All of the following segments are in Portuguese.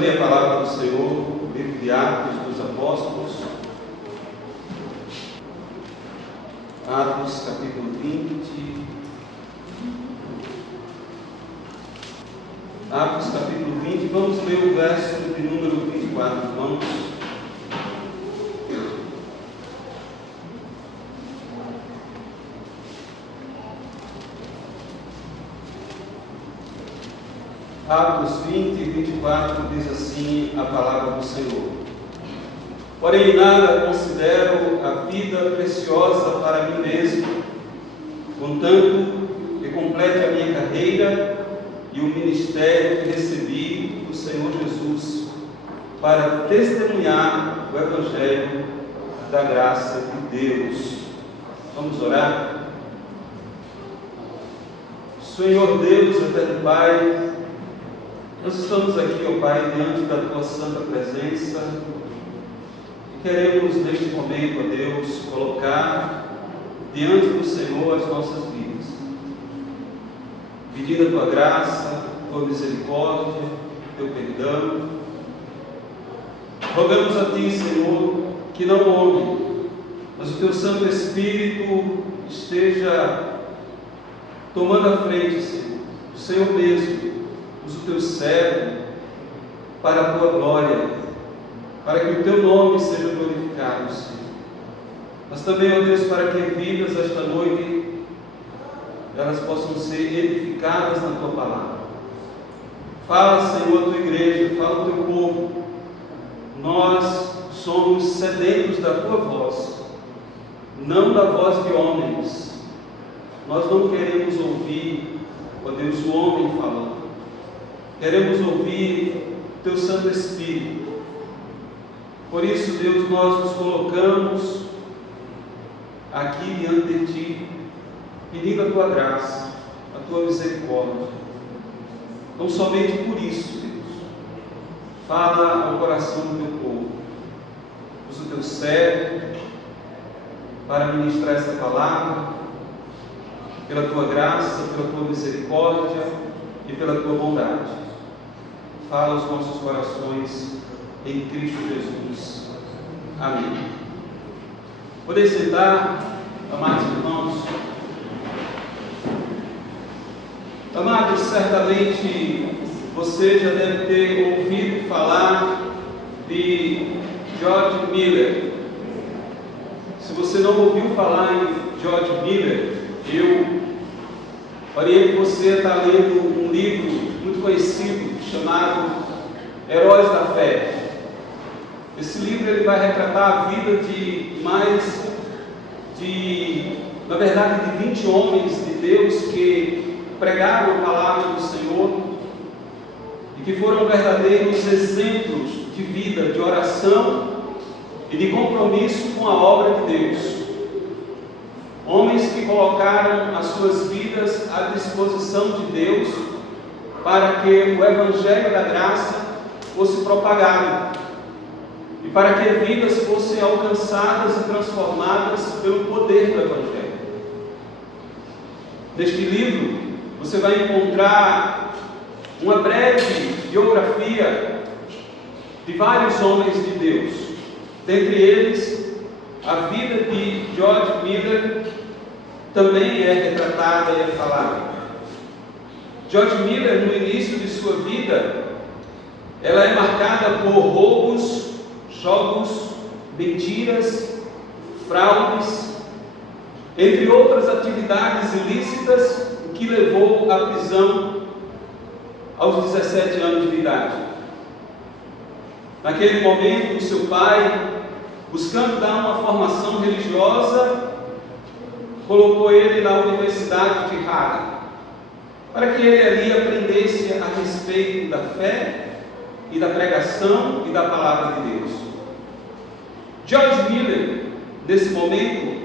abrir a palavra do Senhor no livro de Atos dos Apóstolos. Atos capítulo 20. Atos capítulo 20, vamos ler o verso de número 24, irmãos. Atos 20 e 24 diz assim a palavra do Senhor: Porém nada considero a vida preciosa para mim mesmo, contanto que complete a minha carreira e o ministério que recebi do Senhor Jesus, para testemunhar o Evangelho da graça de Deus. Vamos orar? Senhor Deus, eterno Pai, nós estamos aqui, ó Pai, diante da Tua santa presença e queremos neste momento, ó Deus, colocar diante do Senhor as nossas vidas, pedindo a Tua graça, Tua misericórdia, Teu perdão. Rogamos a Ti, Senhor, que não o homem, mas o Teu Santo Espírito esteja tomando a frente, Senhor, o Senhor mesmo. Usa o Teu servo para a Tua glória, para que o Teu nome seja glorificado, Senhor. Mas também, ó Deus, para que vidas esta noite elas possam ser edificadas na Tua palavra. Fala, Senhor, a Tua igreja, fala o Teu povo. Nós somos sedentos da Tua voz, não da voz de homens. Nós não queremos ouvir, ó Deus, o homem falando. Queremos ouvir Teu Santo Espírito. Por isso, Deus, nós nos colocamos aqui diante de Ti, pedindo a Tua graça, a Tua misericórdia. Não somente por isso, Deus, fala ao coração do Teu povo. Usa o Teu servo para ministrar esta palavra, pela Tua graça, pela Tua misericórdia e pela Tua bondade. Fala aos nossos corações em Cristo Jesus. Amém. Podem sentar, amados irmãos. Amados, certamente você já deve ter ouvido falar de George Miller. Se você não ouviu falar em George Miller, eu oriento você a estar lendo um livro muito conhecido chamado Heróis da Fé. Esse livro ele vai retratar a vida de na verdade, de 20 homens de Deus que pregaram a palavra do Senhor e que foram verdadeiros exemplos de vida, de oração e de compromisso com a obra de Deus. Homens que colocaram as suas vidas à disposição de Deus para que o Evangelho da graça fosse propagado e para que vidas fossem alcançadas e transformadas pelo poder do Evangelho. Neste livro, você vai encontrar uma breve biografia de vários homens de Deus. Dentre eles, a vida de George Miller também é retratada e é falada. George Miller, no início de sua vida, ela é marcada por roubos, jogos, mentiras, fraudes, entre outras atividades ilícitas, o que levou à prisão aos 17 anos de idade. Naquele momento, o seu pai, buscando dar uma formação religiosa, colocou ele na Universidade de Haga, para que ele ali aprendesse a respeito da fé e da pregação e da palavra de Deus. George Miller, nesse momento,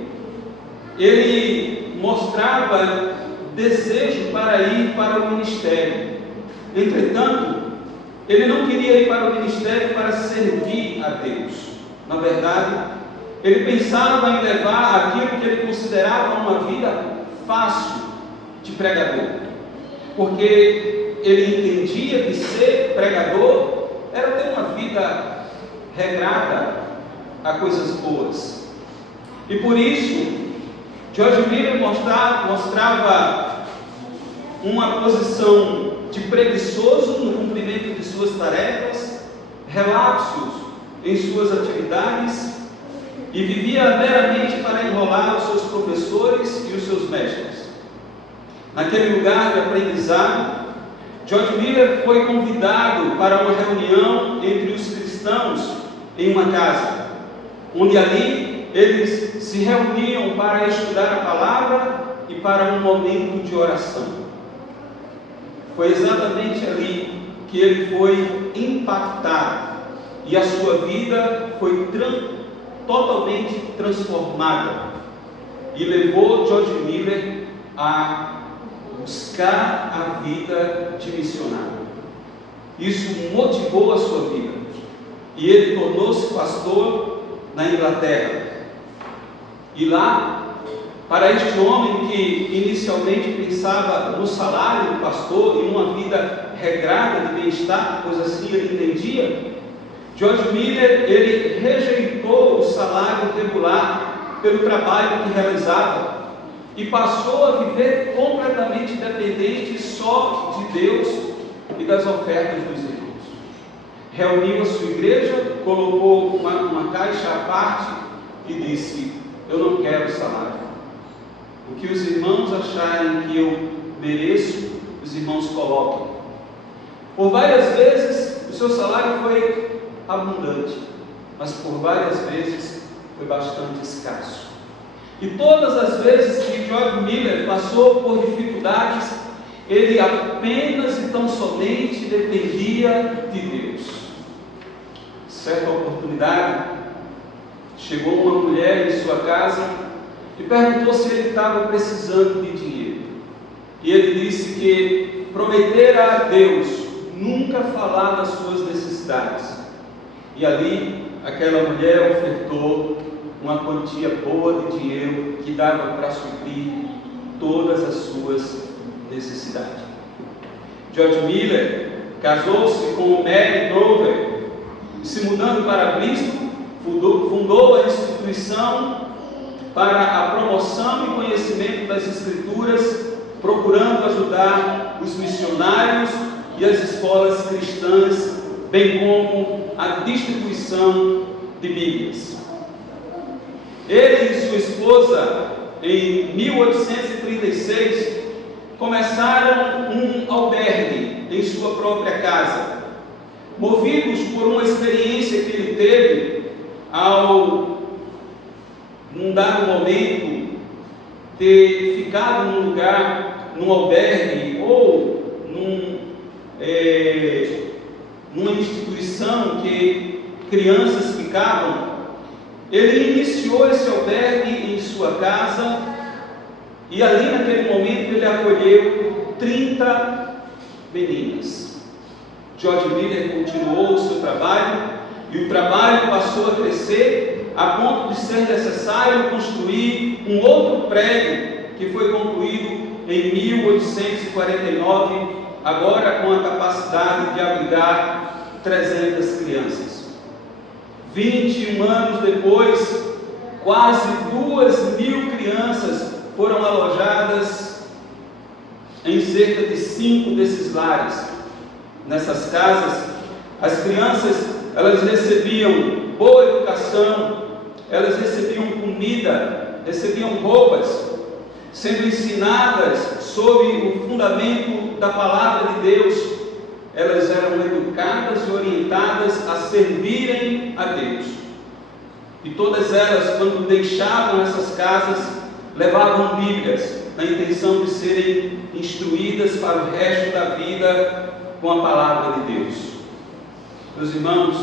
ele mostrava desejo para ir para o ministério. Entretanto, ele não queria ir para o ministério para servir a Deus. Na verdade, ele pensava em levar aquilo que ele considerava uma vida fácil de pregador, porque ele entendia que ser pregador era ter uma vida regrada a coisas boas. E por isso, George Miller mostrava uma posição de preguiçoso no cumprimento de suas tarefas, relapsos em suas atividades, e vivia meramente para enrolar os seus professores e os seus mestres. Naquele lugar de aprendizado, George Miller foi convidado para uma reunião entre os cristãos em uma casa, onde ali eles se reuniam para estudar a palavra e para um momento de oração. Foi exatamente ali que ele foi impactado e a sua vida foi totalmente transformada, e levou George Miller a buscar a vida de missionário. Isso motivou a sua vida, e ele tornou-se pastor na Inglaterra. E lá, para este homem que inicialmente pensava no salário do pastor e numa vida regrada de bem-estar, pois assim ele entendia, George Miller, ele rejeitou o salário regular pelo trabalho que realizava e passou a viver completamente dependente só de Deus e das ofertas dos irmãos. Reuniu a sua igreja, colocou uma caixa à parte e disse: eu não quero salário. O que os irmãos acharem que eu mereço, os irmãos colocam. Por várias vezes o seu salário foi abundante, mas por várias vezes foi bastante escasso. E todas as vezes que George Miller passou por dificuldades, ele apenas e tão somente dependia de Deus. Certa oportunidade, chegou uma mulher em sua casa e perguntou se ele estava precisando de dinheiro. E ele disse que prometera a Deus nunca falar das suas necessidades. E ali, aquela mulher ofertou uma quantia boa de dinheiro que dava para suprir todas as suas necessidades. George Miller casou-se com Mary Dover e, se mudando para Bristol, fundou a instituição para a promoção e conhecimento das Escrituras, procurando ajudar os missionários e as escolas cristãs, bem como a distribuição de Bíblias. Ele e sua esposa, em 1836, começaram um albergue em sua própria casa, movidos por uma experiência que ele teve ao, num dado momento, ter ficado num lugar, num albergue ou numa instituição que crianças ficavam. Ele iniciou esse albergue em sua casa e ali naquele momento ele acolheu 30 meninas. George Miller continuou o seu trabalho e o trabalho passou a crescer a ponto de ser necessário construir um outro prédio que foi concluído em 1849, agora com a capacidade de abrigar 300 crianças. 21 anos depois, quase 2.000 crianças foram alojadas em cerca de 5 desses lares. Nessas casas, as crianças, elas recebiam boa educação, elas recebiam comida, recebiam roupas, sendo ensinadas sobre o fundamento da palavra de Deus. Elas eram educadas e orientadas a servirem a Deus. E todas elas, quando deixavam essas casas, levavam Bíblias, na intenção de serem instruídas para o resto da vida com a palavra de Deus. Meus irmãos,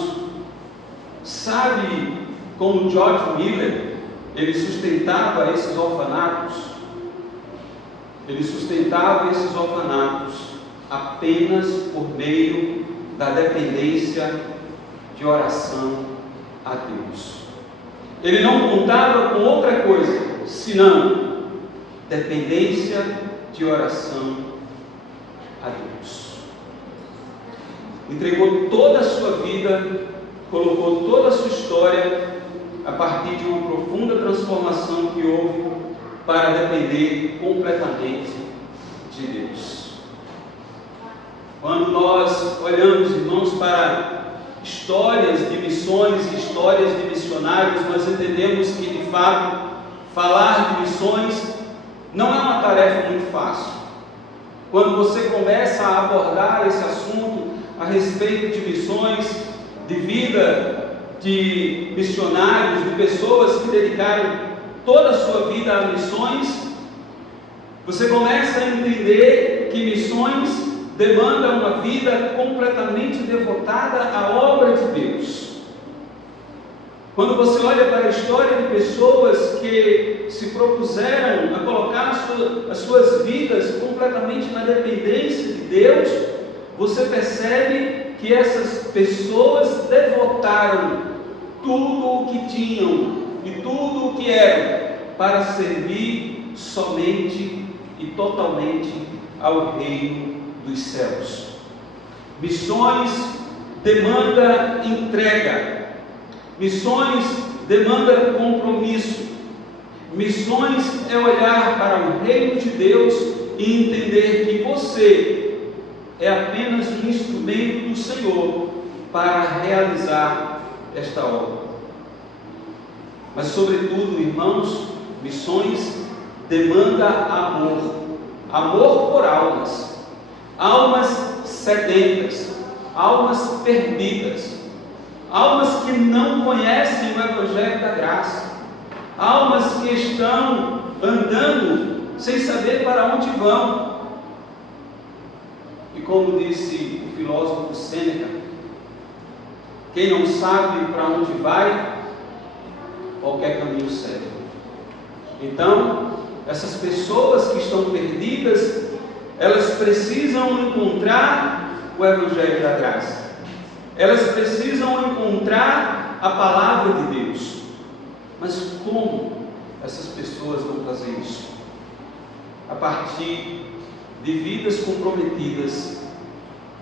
sabe como George Miller, ele sustentava esses orfanatos? Ele sustentava esses orfanatos apenas por meio da dependência de oração a Deus. Ele não contava com outra coisa, senão dependência de oração a Deus. entregou toda a sua vida, colocou toda a sua história a partir de uma profunda transformação que houve para depender completamente de Deus. Quando nós olhamos, irmãos, para histórias de missões e histórias de missionários, nós entendemos que, de fato, falar de missões não é uma tarefa muito fácil. Quando você começa a abordar esse assunto a respeito de missões, de vida de missionários, de pessoas que dedicaram toda a sua vida a missões, você começa a entender que missões demandam uma vida completamente devotada à obra de Deus. Quando você olha para a história de pessoas que se propuseram a colocar as suas vidas completamente na dependência de Deus, você percebe que essas pessoas devotaram tudo o que tinham e tudo o que eram para servir somente e totalmente ao reino dos céus. Missões demanda entrega. Missões demanda compromisso. Missões é olhar para o reino de Deus e entender que você é apenas um instrumento do Senhor para realizar esta obra. Mas, sobretudo, irmãos, missões demanda amor. Amor por almas. Almas sedentas. Almas perdidas. Almas que não conhecem o Evangelho da Graça. Almas que estão andando sem saber para onde vão. E como disse o filósofo Sêneca, quem não sabe para onde vai, qualquer caminho segue. Então, essas pessoas que estão perdidas, elas precisam encontrar o Evangelho da Graça. Elas precisam encontrar a palavra de Deus. Mas como essas pessoas vão fazer isso? A partir de vidas comprometidas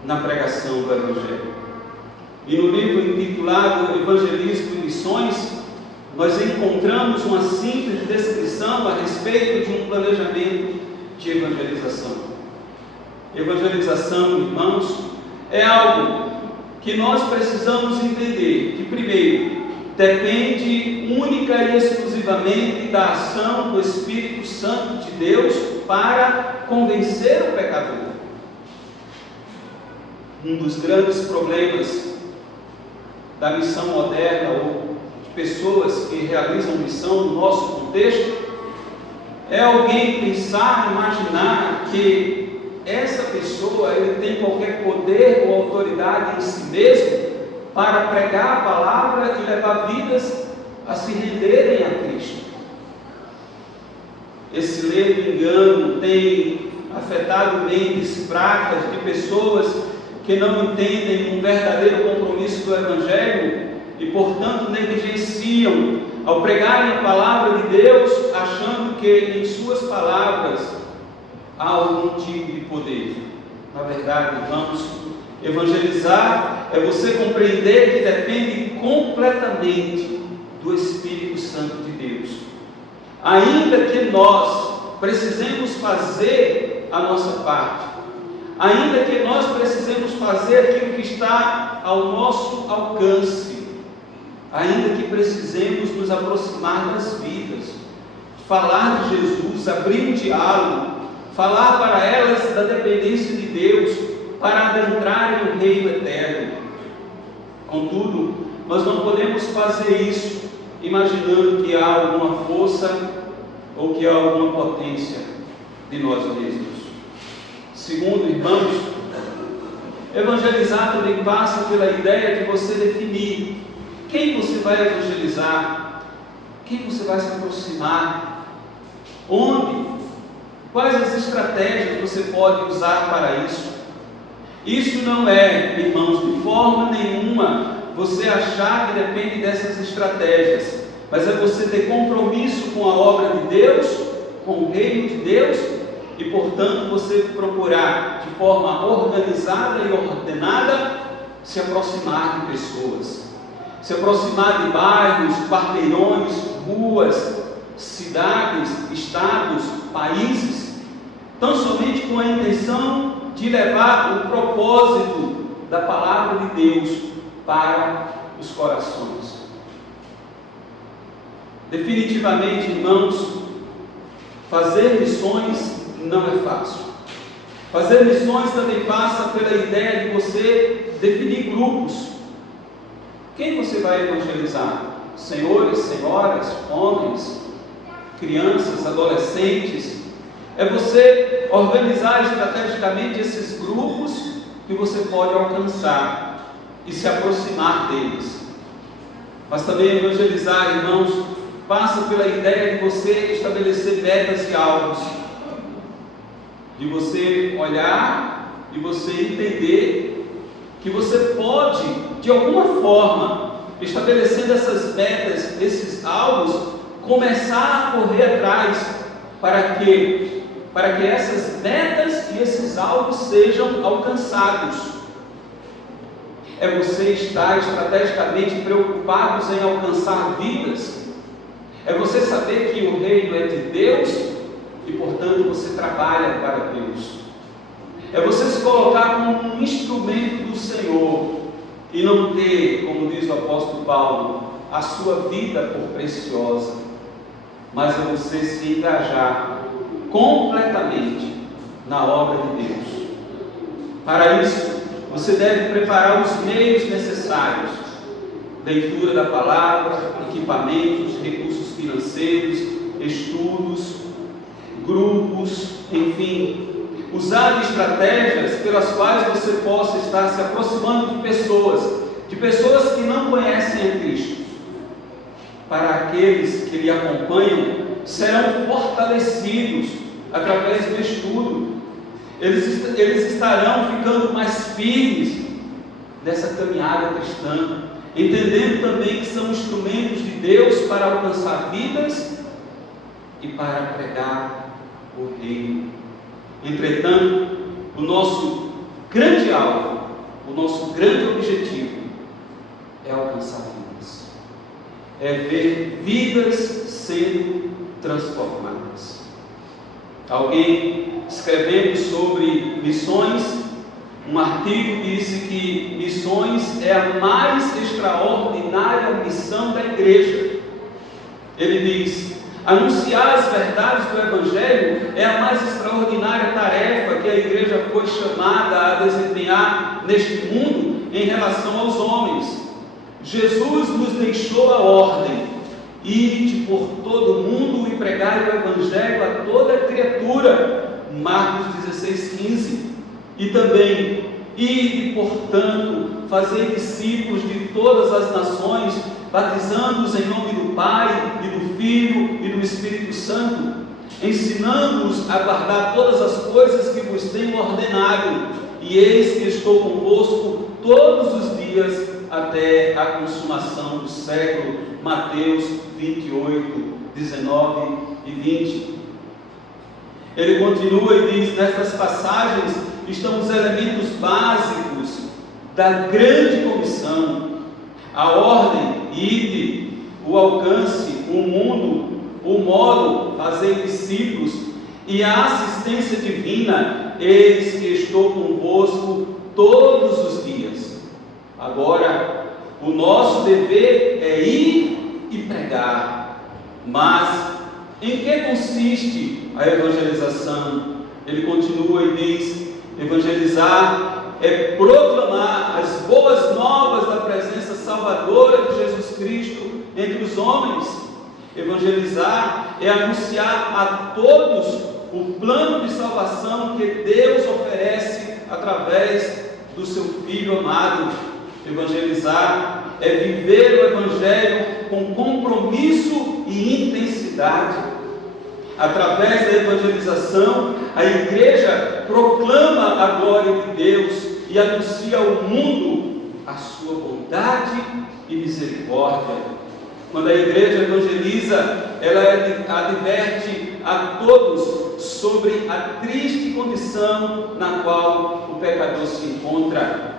na pregação do Evangelho. E no livro intitulado Evangelismo e Missões, nós encontramos uma simples descrição a respeito de um planejamento de evangelização. Evangelização, irmãos, é algo que nós precisamos entender que, primeiro, depende única e exclusivamente da ação do Espírito Santo de Deus para convencer o pecador. Um dos grandes problemas da missão moderna ou de pessoas que realizam missão no nosso contexto é alguém pensar, imaginar que essa pessoa ele tem qualquer poder ou autoridade em si mesmo para pregar a palavra e levar vidas a se renderem a Cristo. Esse ledo engano tem afetado mentes fracas de pessoas que não entendem um verdadeiro compromisso do Evangelho e, portanto, negligenciam ao pregarem a palavra de Deus, achando que em suas palavras há algum tipo de poder. Na verdade, irmãos, evangelizar é você compreender que depende completamente do Espírito Santo de Deus. Ainda que nós precisemos fazer a nossa parte, ainda que nós precisemos fazer aquilo que está ao nosso alcance, ainda que precisemos nos aproximar das vidas, falar de Jesus, abrir um diálogo, falar para elas da dependência de Deus, para adentrarem no reino eterno. Contudo, nós não podemos fazer isso imaginando que há alguma força ou que há alguma potência de nós mesmos. Segundo, irmãos, evangelizar também passa pela ideia de você definir quem você vai evangelizar, quem você vai se aproximar, onde, quais as estratégias você pode usar para isso. Isso não é, irmãos, de forma nenhuma você achar que depende dessas estratégias, mas é você ter compromisso com a obra de Deus, com o reino de Deus, e portanto você procurar de forma organizada e ordenada se aproximar de pessoas, se aproximar de bairros, quarteirões, ruas, cidades, estados, países, tão somente com a intenção de levar o propósito da palavra de Deus para os corações. Definitivamente, irmãos, fazer missões não é fácil. Fazer missões também passa pela ideia de você definir grupos. Quem você vai evangelizar? Senhores, senhoras, homens, crianças, adolescentes? É você organizar estrategicamente esses grupos que você pode alcançar e se aproximar deles. Mas também evangelizar, irmãos, passa pela ideia de você estabelecer metas e alvos, de você olhar e você entender que você pode, de alguma forma, estabelecendo essas metas, esses alvos, começar a correr atrás para que essas metas e esses alvos sejam alcançados. É você estar estrategicamente preocupados em alcançar vidas. É você saber que o reino é de Deus e, portanto, você trabalha para Deus. É você se colocar como um instrumento do Senhor e não ter, como diz o apóstolo Paulo, a sua vida por preciosa, mas é você se engajar completamente na obra de Deus. Para isso, você deve preparar os meios necessários: leitura da palavra, equipamentos, recursos financeiros, estudos, grupos, enfim, usar estratégias pelas quais você possa estar se aproximando de pessoas que não conhecem a Cristo. Para aqueles que lhe acompanham, serão fortalecidos através do estudo. Eles estarão ficando mais firmes nessa caminhada cristã, entendendo também que são instrumentos de Deus para alcançar vidas e para pregar o reino. Entretanto, o nosso grande alvo, o nosso grande objetivo é alcançar vidas, é ver vidas sendo transformadas. Alguém escrevendo sobre missões, um artigo disse que missões é a mais extraordinária missão da igreja. Ele diz: anunciar as verdades do Evangelho é a mais extraordinária tarefa que a igreja foi chamada a desempenhar neste mundo em relação aos homens. Jesus nos deixou a ordem: ide por todo mundo e pregai o Evangelho a toda criatura. Marcos 16:15. E também: ide, portanto, fazei discípulos de todas as nações, batizando-os em nome do Pai, e do Filho e do Espírito Santo, ensinando-os a guardar todas as coisas que vos tenho ordenado, e eis que estou convosco todos os dias até a consumação do século. Mateus 28, 19 e 20. Ele continua e diz: nestas passagens estão os elementos básicos da grande comissão, a ordem, ide, o alcance, o mundo, o modo, fazer discípulos, e a assistência divina: eis que estou convosco todos os dias. Agora, o nosso dever é ir e pregar. Mas em que consiste a evangelização? Ele continua e diz: evangelizar é proclamar as boas novas da presença salvadora de Jesus Cristo entre os homens. Evangelizar é anunciar a todos o plano de salvação que Deus oferece através do seu Filho amado. Evangelizar é viver o Evangelho com compromisso e intensidade. Através da evangelização, a igreja proclama a glória de Deus e anuncia ao mundo a sua bondade e misericórdia. Quando a igreja evangeliza, ela adverte a todos sobre a triste condição na qual o pecador se encontra.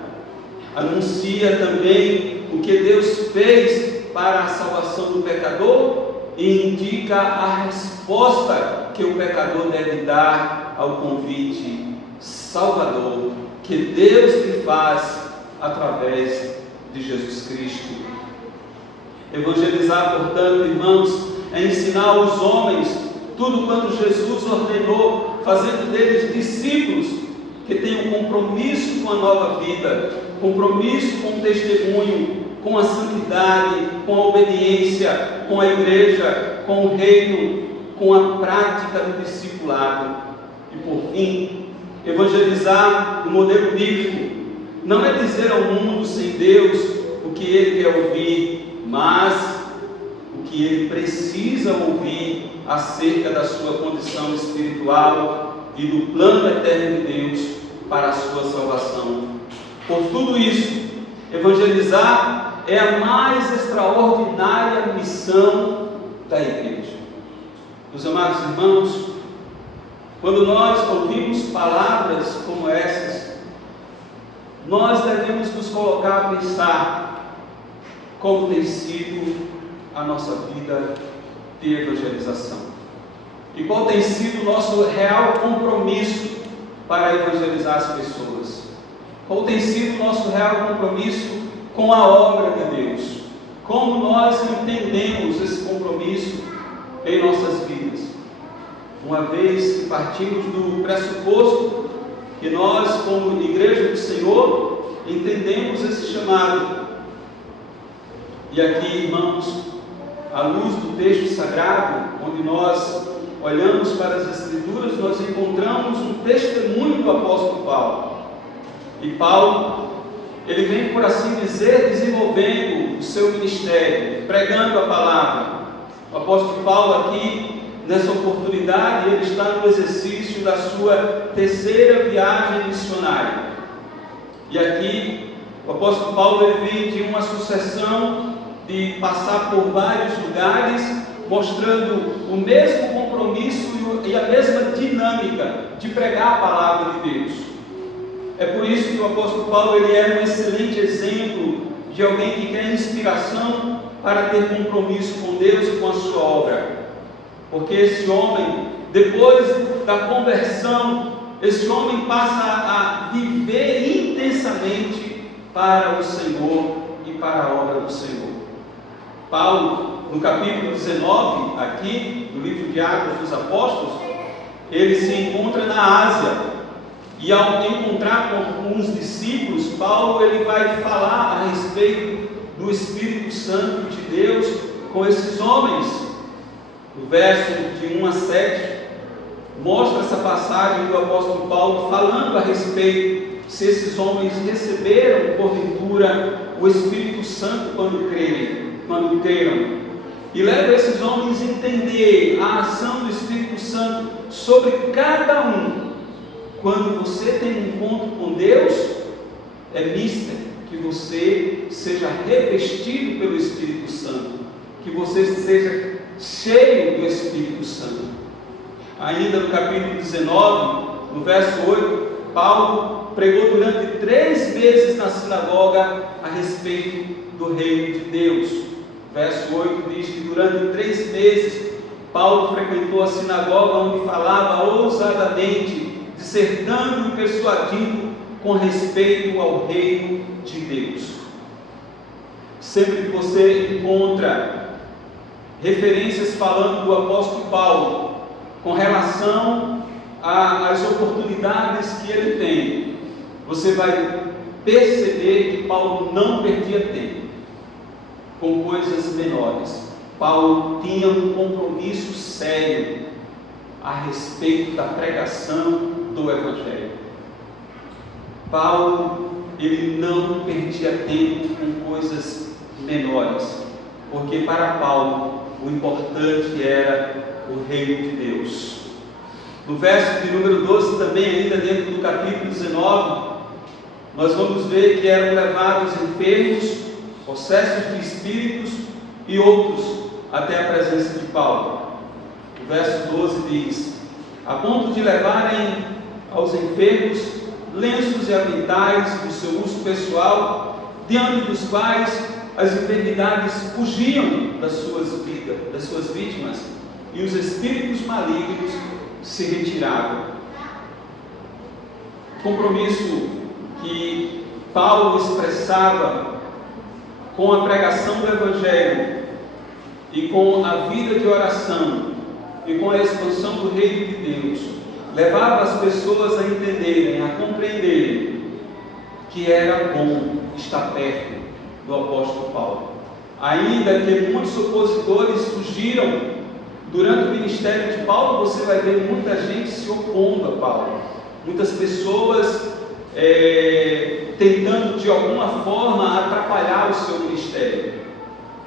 anuncia também o que Deus fez para a salvação do pecador e indica a resposta que o pecador deve dar ao convite salvador que Deus lhe faz através de Jesus Cristo. Evangelizar, portanto, irmãos, é ensinar aos homens tudo quanto Jesus ordenou, fazendo deles discípulos que tenham compromisso com a nova vida, compromisso com o testemunho, com a santidade, com a obediência, com a igreja, com o reino, com a prática do discipulado. E por fim, evangelizar o modelo bíblico não é dizer ao mundo sem Deus o que ele quer ouvir, mas o que ele precisa ouvir acerca da sua condição espiritual e do plano eterno de Deus para a sua salvação. Por tudo isso, evangelizar é a mais extraordinária missão da igreja. Meus amados irmãos, quando nós ouvimos palavras como essas, nós devemos nos colocar a pensar como tem sido a nossa vida de evangelização e qual tem sido o nosso real compromisso para evangelizar as pessoas, qual tem sido o nosso real compromisso com a obra de Deus, como nós entendemos esse compromisso em nossas vidas, uma vez que partimos do pressuposto que nós, como Igreja do Senhor, entendemos esse chamado. E aqui, irmãos, à luz do texto sagrado, onde nós olhamos para as Escrituras, nós encontramos um testemunho do apóstolo Paulo. E Paulo, ele vem, por assim dizer, desenvolvendo o seu ministério, pregando a palavra. O apóstolo Paulo aqui, nessa oportunidade, ele está no exercício da sua terceira viagem missionária. E aqui, o apóstolo Paulo, ele vem de uma sucessão de passar por vários lugares, mostrando o mesmo compromisso e a mesma dinâmica de pregar a palavra de Deus. É por isso que o apóstolo Paulo, ele é um excelente exemplo de alguém que quer inspiração para ter compromisso com Deus e com a sua obra. Porque esse homem, depois da conversão, esse homem passa a viver intensamente para o Senhor e para a obra do Senhor. Paulo, no capítulo 19, aqui, do livro de Atos dos Apóstolos, ele se encontra na Ásia, e ao encontrar com alguns discípulos, Paulo ele vai falar a respeito do Espírito Santo de Deus com esses homens. O verso de 1 a 7 mostra essa passagem do apóstolo Paulo falando a respeito se esses homens receberam porventura o Espírito Santo quando creram, e leva esses homens a entender a ação do Espírito Santo sobre cada um. Quando você tem um encontro com Deus, é mister que você seja revestido pelo Espírito Santo, que você seja cheio do Espírito Santo. Ainda no capítulo 19, no verso 8, Paulo pregou durante 3 meses na sinagoga a respeito do reino de Deus. Verso 8 diz que durante 3 meses Paulo frequentou a sinagoga, onde falava ousadamente, dissertando e persuadindo com respeito ao reino de Deus. Sempre que você encontra referências falando do apóstolo Paulo com relação às oportunidades que ele tem, você vai perceber que Paulo não perdia tempo com coisas menores. Paulo tinha um compromisso sério a respeito da pregação do Evangelho. Paulo, ele não perdia tempo com coisas menores, porque para Paulo o importante era o reino de Deus. No verso de número 12, também ainda dentro do capítulo 19, nós vamos ver que eram levados enfermos, possessos de espíritos e outros até a presença de Paulo. O verso 12 diz: a ponto de levarem aos enfermos lenços e aventais do seu uso pessoal, diante dos quais as enfermidades fugiam das suas vítimas, e os espíritos malignos se retiravam. O compromisso que Paulo expressava com a pregação do Evangelho e com a vida de oração e com a expansão do reino de Deus, levava as pessoas a entenderem, a compreenderem que era bom estar perto do apóstolo Paulo. Ainda que muitos opositores fugiram durante o ministério de Paulo, você vai ver muita gente se opondo a Paulo, muitas pessoas tentando de alguma forma atrapalhar o seu ministério,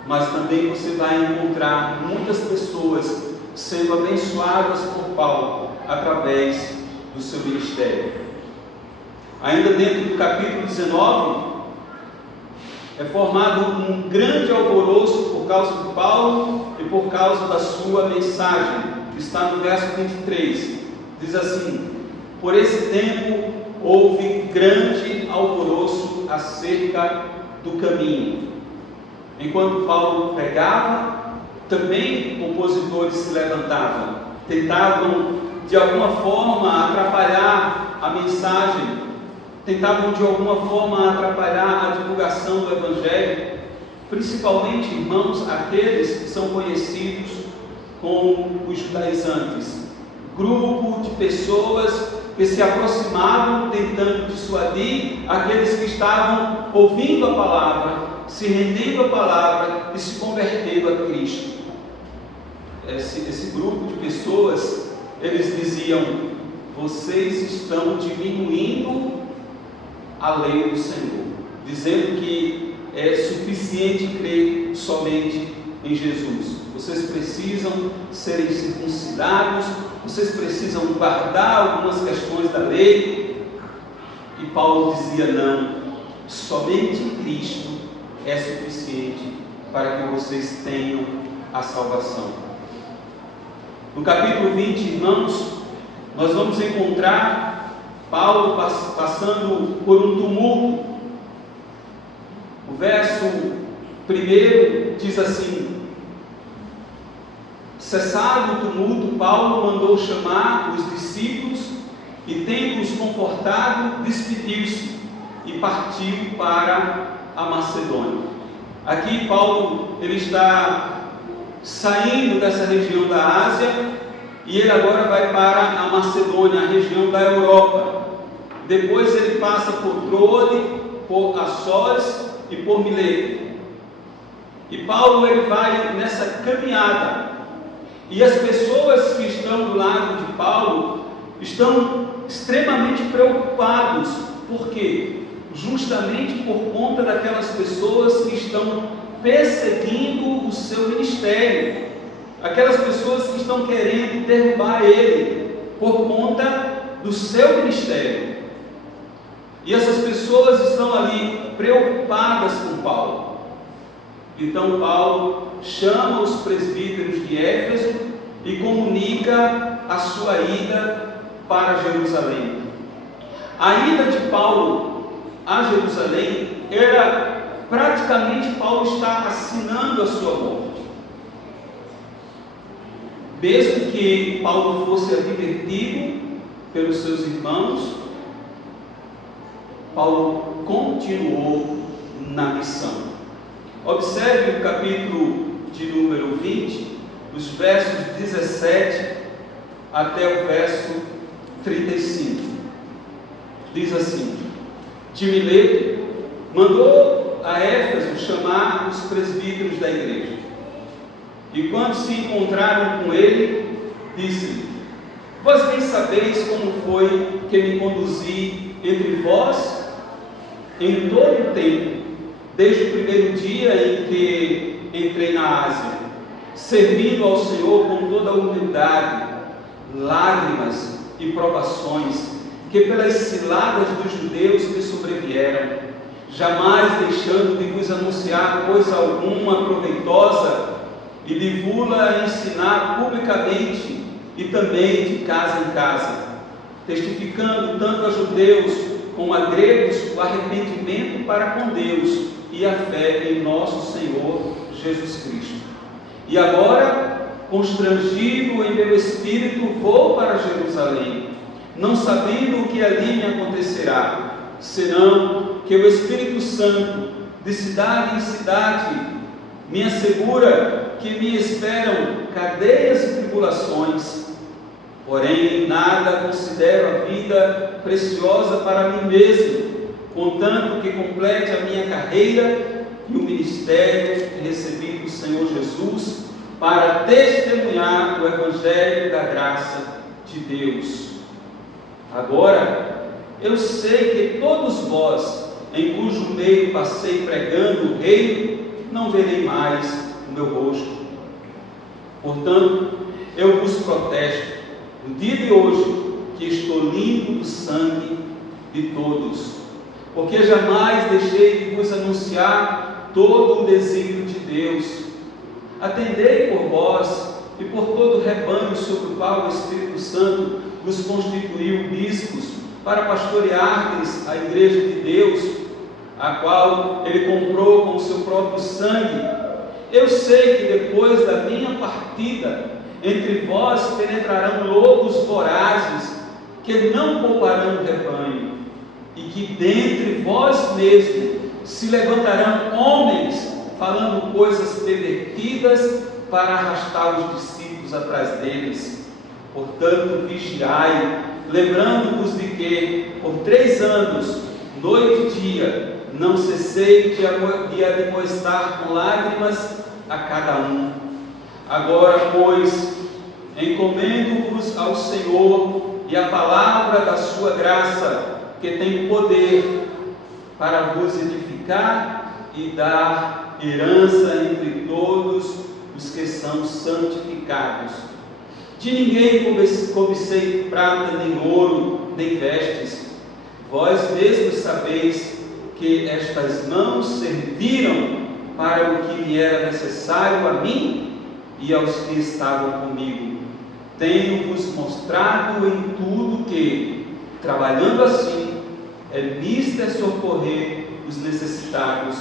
mas também você vai encontrar muitas pessoas sendo abençoadas por Paulo através do seu ministério. Ainda dentro do capítulo 19, é formado um grande alvoroço por causa de Paulo e por causa da sua mensagem, que está no verso 23. Diz assim: por esse tempo houve grande alvoroço acerca do caminho. Enquanto Paulo pregava, também opositores se levantavam, tentavam de alguma forma atrapalhar a mensagem, tentavam de alguma forma atrapalhar a divulgação do Evangelho, principalmente, irmãos, aqueles que são conhecidos como os judaizantes, grupo de pessoas que se aproximavam tentando dissuadir aqueles que estavam ouvindo a palavra, se rendendo à palavra e se convertendo a Cristo. Esse grupo de pessoas, eles diziam: vocês estão diminuindo a lei do Senhor, dizendo que é suficiente crer somente em Jesus. Vocês precisam serem circuncidados, vocês precisam guardar algumas questões da lei. E Paulo dizia: não, somente Cristo é suficiente para que vocês tenham a salvação. No capítulo 20, irmãos, nós vamos encontrar Paulo passando por um tumulto. O verso 1 diz assim: cessado o tumulto, Paulo mandou chamar os discípulos e, tendo-os confortado, despediu-se e partiu para a Macedônia. Aqui Paulo ele está saindo dessa região da Ásia e ele agora vai para a Macedônia, a região da Europa. Depois ele passa por Troade, por Açores e por Mileto. E Paulo ele vai nessa caminhada. E as pessoas que estão do lado de Paulo estão extremamente preocupados. Por quê? Justamente por conta daquelas pessoas que estão perseguindo o seu ministério, aquelas pessoas que estão querendo derrubar ele por conta do seu ministério. E essas pessoas estão ali preocupadas com Paulo. Então Paulo chama os presbíteros de Éfeso e comunica a sua ida para Jerusalém. A ida de Paulo a Jerusalém era praticamente Paulo está assinando a sua morte. Mesmo que Paulo fosse advertido pelos seus irmãos, Paulo continuou na missão. Observe o capítulo de número 20, os versos 17 até o verso 35. Diz assim: de Mileto mandou a Éfeso chamar os presbíteros da igreja. E quando se encontraram com ele, disse: vós bem sabeis como foi que me conduzi entre vós em todo o tempo, desde o primeiro dia em que entrei na Ásia, servindo ao Senhor com toda a humildade, lágrimas e provações, que pelas ciladas dos judeus me sobrevieram, jamais deixando de vos anunciar coisa alguma proveitosa, e de vos-la ensinar publicamente e também de casa em casa, testificando tanto a judeus como a gregos, o arrependimento para com Deus e a fé em nosso Senhor Jesus Cristo. E agora, constrangido em meu espírito, vou para Jerusalém, não sabendo o que ali me acontecerá, senão que o Espírito Santo, de cidade em cidade, me assegura que me esperam cadeias e tribulações. Porém, em nada considero a vida preciosa para mim mesmo, contanto que complete a minha carreira e o ministério que recebi do Senhor Jesus, para testemunhar o Evangelho da graça de Deus. Agora, eu sei que todos vós, em cujo meio passei pregando o reino, não verei mais o meu rosto. Portanto, eu vos protesto, no dia de hoje, que estou limpo do sangue de todos, porque jamais deixei de vos anunciar todo o desígnio de Deus. Atendei por vós e por todo o rebanho sobre o qual o Espírito Santo vos constituiu bispos, para pastoreardes a igreja de Deus, a qual ele comprou com o seu próprio sangue. Eu sei que depois da minha partida, entre vós penetrarão lobos vorazes, que não pouparão o rebanho, e que dentre vós mesmos se levantarão homens, falando coisas pervertidas, para arrastar os discípulos atrás deles. Portanto, vigiai, lembrando-vos de que, por 3 anos, noite e dia, não cessei de admoestar com lágrimas a cada um. Agora, pois, encomendo-vos ao Senhor e à palavra da sua graça, que tem poder para vos edificar e dar herança entre todos os que são santificados. De ninguém cobicei prata, nem ouro, nem vestes. Vós mesmos sabeis que estas mãos serviram para o que me era necessário a mim e aos que estavam comigo. Tenho-vos mostrado em tudo que, trabalhando assim, é mister socorrer os necessitados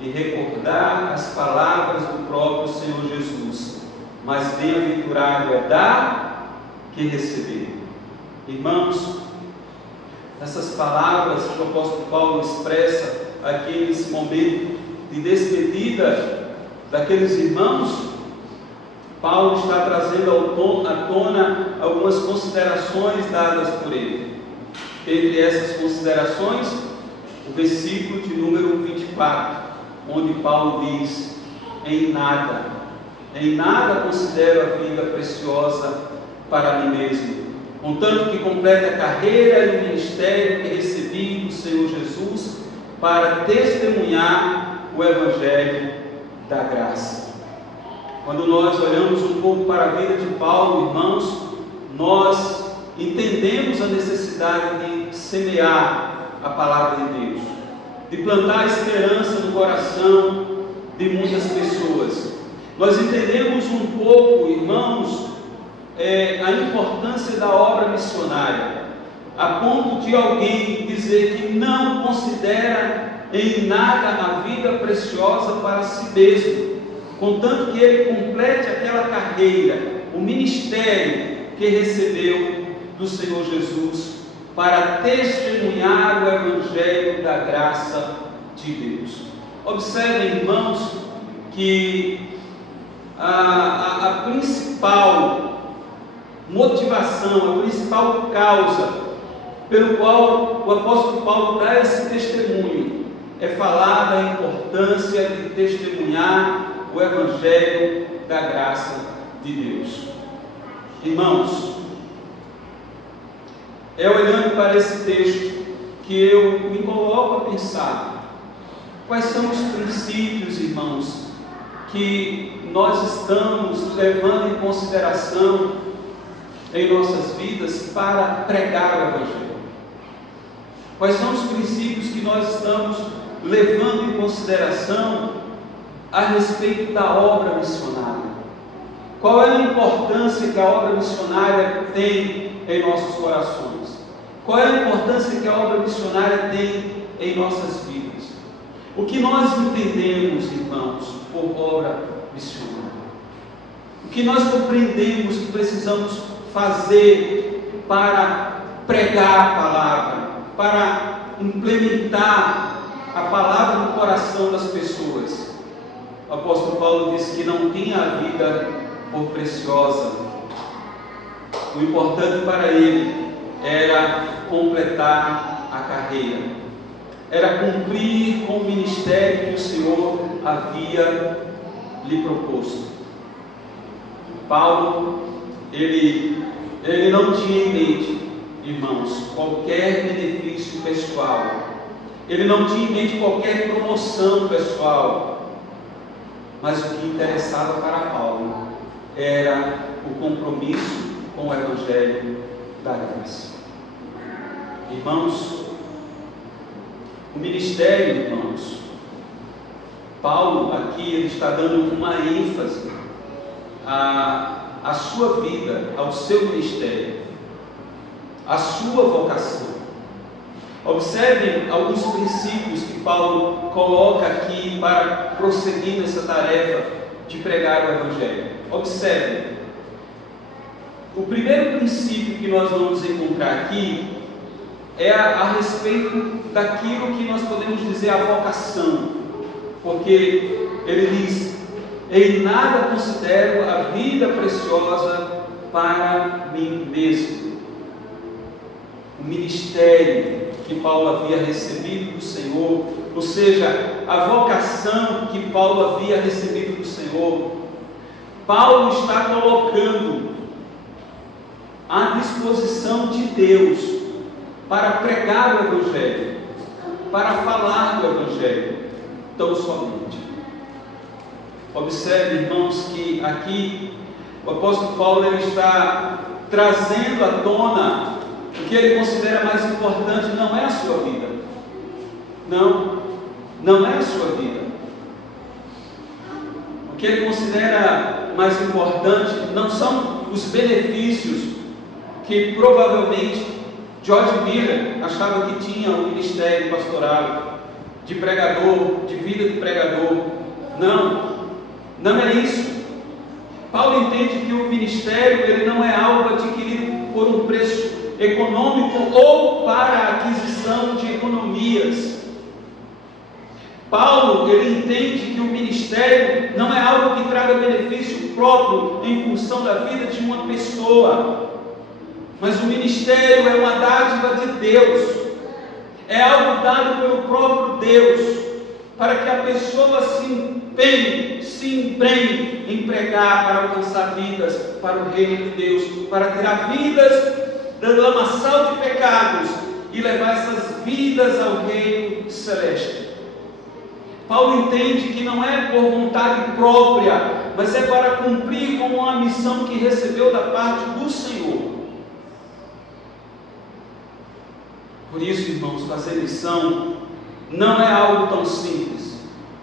e recordar as palavras do próprio Senhor Jesus. Mas bem-aventurado é dar que receber. Irmãos, essas palavras que o apóstolo Paulo expressa aqui nesse momento de despedida daqueles irmãos, Paulo está trazendo à tona algumas considerações dadas por ele. Entre essas considerações, o versículo de número 24, onde Paulo diz: em nada considero a vida preciosa para mim mesmo, contanto que complete a carreira e o ministério que recebi do Senhor Jesus, para testemunhar o Evangelho da graça. Quando nós olhamos um pouco para a vida de Paulo, irmãos, nós entendemos a necessidade de semear a palavra de Deus, de plantar esperança no coração de muitas pessoas. Nós entendemos um pouco, irmãos, a importância da obra missionária, a ponto de alguém dizer que não considera em nada a vida preciosa para si mesmo, contanto que ele complete aquela carreira, o ministério que recebeu do Senhor Jesus, para testemunhar o Evangelho da graça de Deus. Observem, irmãos, que a principal motivação, a principal causa pelo qual o apóstolo Paulo dá esse testemunho é falar da importância de testemunhar o Evangelho da graça de Deus. Irmãos, é olhando para esse texto que eu me coloco a pensar quais são os princípios, irmãos, que nós estamos levando em consideração em nossas vidas para pregar o Evangelho. Quais são os princípios que nós estamos levando em consideração a respeito da obra missionária? Qual é a importância que a obra missionária tem em nossos corações? Qual é a importância que a obra missionária tem em nossas vidas? O que nós entendemos, irmãos, por obra missionária? O que nós compreendemos que precisamos fazer para pregar a palavra, para implementar a palavra no coração das pessoas? O apóstolo Paulo disse que não tinha a vida por preciosa. O importante para ele era completar a carreira, era cumprir com o ministério que o Senhor havia lhe proposto. Paulo, ele não tinha em mente, irmãos, qualquer benefício pessoal, ele não tinha em mente qualquer promoção pessoal, mas o que interessava para Paulo era o compromisso com o Evangelho da graça. Irmãos, o ministério, irmãos, Paulo aqui ele está dando uma ênfase à sua vida, ao seu ministério, à sua vocação. Observem alguns princípios que Paulo coloca aqui para prosseguir nessa tarefa de pregar o Evangelho. Observem. O primeiro princípio que nós vamos encontrar aqui é a respeito daquilo que nós podemos dizer a vocação, porque ele diz: em nada considero a vida preciosa para mim mesmo. O ministério que Paulo havia recebido do Senhor, ou seja, a vocação que Paulo havia recebido do Senhor, Paulo está colocando à disposição de Deus para pregar o Evangelho, para falar do Evangelho, tão somente. Observe, irmãos, que aqui o apóstolo Paulo ele está trazendo à tona o que ele considera mais importante. Não é a sua vida, não é a sua vida. O que ele considera mais importante não são os benefícios que provavelmente George Miller achava que tinha o ministério pastoral, de pregador, de vida de pregador. Não é isso. Paulo entende que o ministério ele não é algo adquirido por um preço econômico ou para a aquisição de economias. Paulo ele entende que o ministério não é algo que traga benefício próprio em função da vida de uma pessoa, mas o ministério é uma dádiva de Deus, é algo dado pelo próprio Deus, para que a pessoa se empenhe em pregar para alcançar vidas para o reino de Deus, para tirar vidas do lamaçal de pecados e levar essas vidas ao reino celeste. Paulo entende que não é por vontade própria, mas é para cumprir com uma missão que recebeu da parte do Senhor. Por isso, irmãos, fazer missão não é algo tão simples,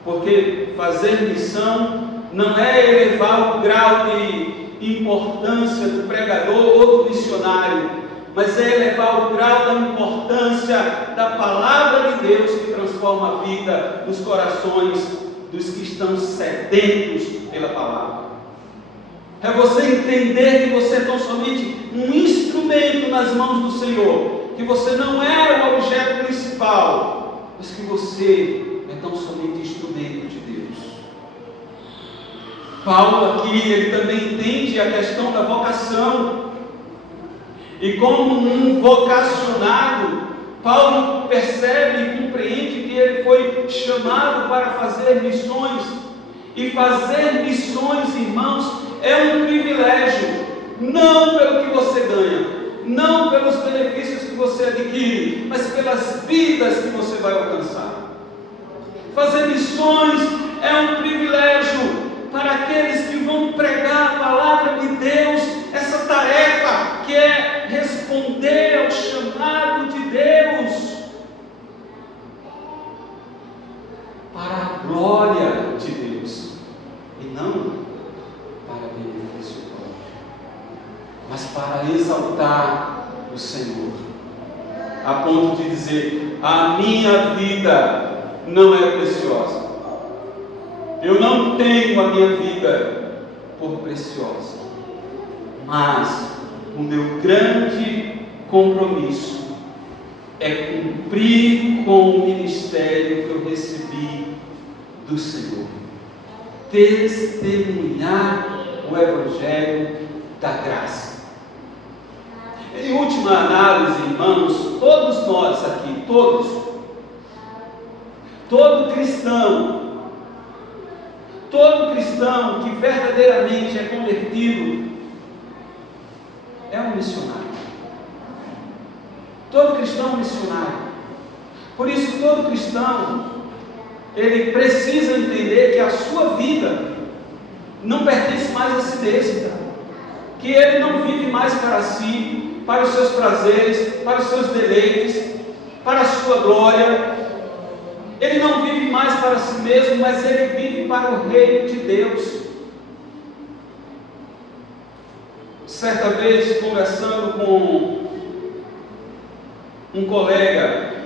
porque fazer missão não é elevar o grau de importância do pregador ou do missionário, mas é elevar o grau da importância da palavra de Deus que transforma a vida nos corações dos que estão sedentos pela palavra. É você entender que você é tão somente um instrumento nas mãos do Senhor, que você não é o objeto principal, mas que você é tão somente instrumento de Deus. Paulo aqui, ele também entende a questão da vocação, e como um vocacionado, Paulo percebe e compreende que ele foi chamado para fazer missões, e fazer missões, irmãos, é um privilégio, não pelo que você ganha, não pelos benefícios que você adquire, mas pelas vidas que você vai alcançar. Fazer missões é um privilégio para aqueles que vão pregar a palavra de Deus, essa tarefa que é responder ao chamado de Deus, para a glória de Deus, e não para benefício próprio, mas para exaltar o Senhor. a ponto de dizer: a minha vida não é preciosa. Eu não tenho a minha vida por preciosa, mas o meu grande compromisso é cumprir com o ministério que eu recebi do Senhor, testemunhar o Evangelho da graça. Em última análise, irmãos, todos nós aqui, todo cristão que verdadeiramente é convertido é um missionário. Todo cristão é um missionário. Por isso, todo cristão, ele precisa entender que a sua vida não pertence mais a si mesmo, que ele não vive mais para si, para os seus prazeres, para os seus deleites, para a sua glória. Ele não vive mais para si mesmo, mas ele vive para o reino de Deus. Certa vez, conversando com um colega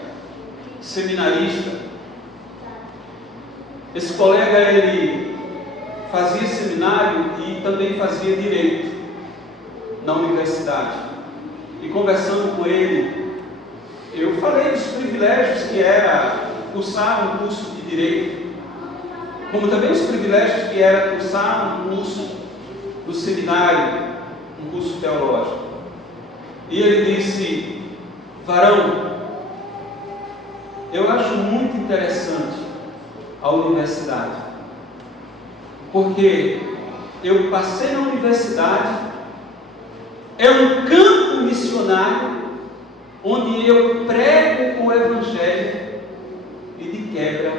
seminarista, esse colega, ele fazia seminário e também fazia direito na universidade. E conversando com ele, eu falei dos privilégios que era cursar um curso de direito, como também os privilégios que era cursar um curso do seminário, um curso teológico. E ele disse: varão, eu acho muito interessante a universidade, porque eu passei na universidade, é um campo missionário, onde eu prego o Evangelho e de quebra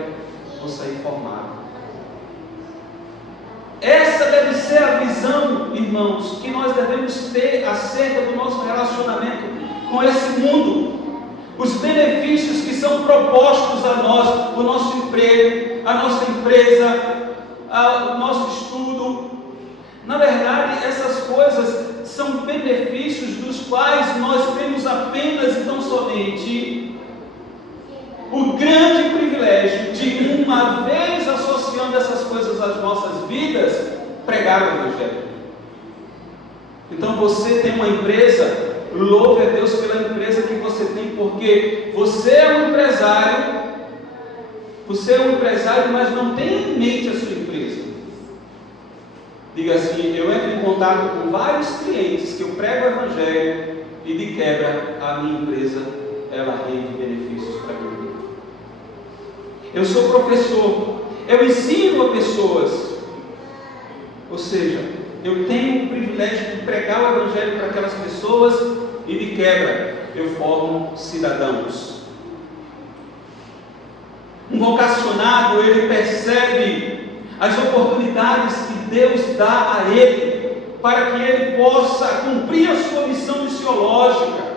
vou sair formado. Essa deve ser a visão, irmãos, que nós devemos ter acerca do nosso relacionamento com esse mundo. Os benefícios que são propostos a nós, o nosso emprego, a nossa empresa, o nosso estudo. Na verdade, essas coisas são benefícios dos quais nós temos apenas e tão somente o grande privilégio de, uma vez associando essas coisas às nossas vidas, pregar o Evangelho. Então você tem uma empresa, louve a Deus pela empresa que você tem, porque você é um empresário, mas não tem em mente a sua empresa. Diga assim: eu entro em contato com vários clientes que eu prego o Evangelho e de quebra a minha empresa, ela rende benefícios para mim. Eu sou professor, eu ensino a pessoas, ou seja, eu tenho o privilégio de pregar o Evangelho para aquelas pessoas e de quebra eu formo cidadãos. Um vocacionado, ele percebe as oportunidades que Deus dá a ele para que ele possa cumprir a sua missão missiológica.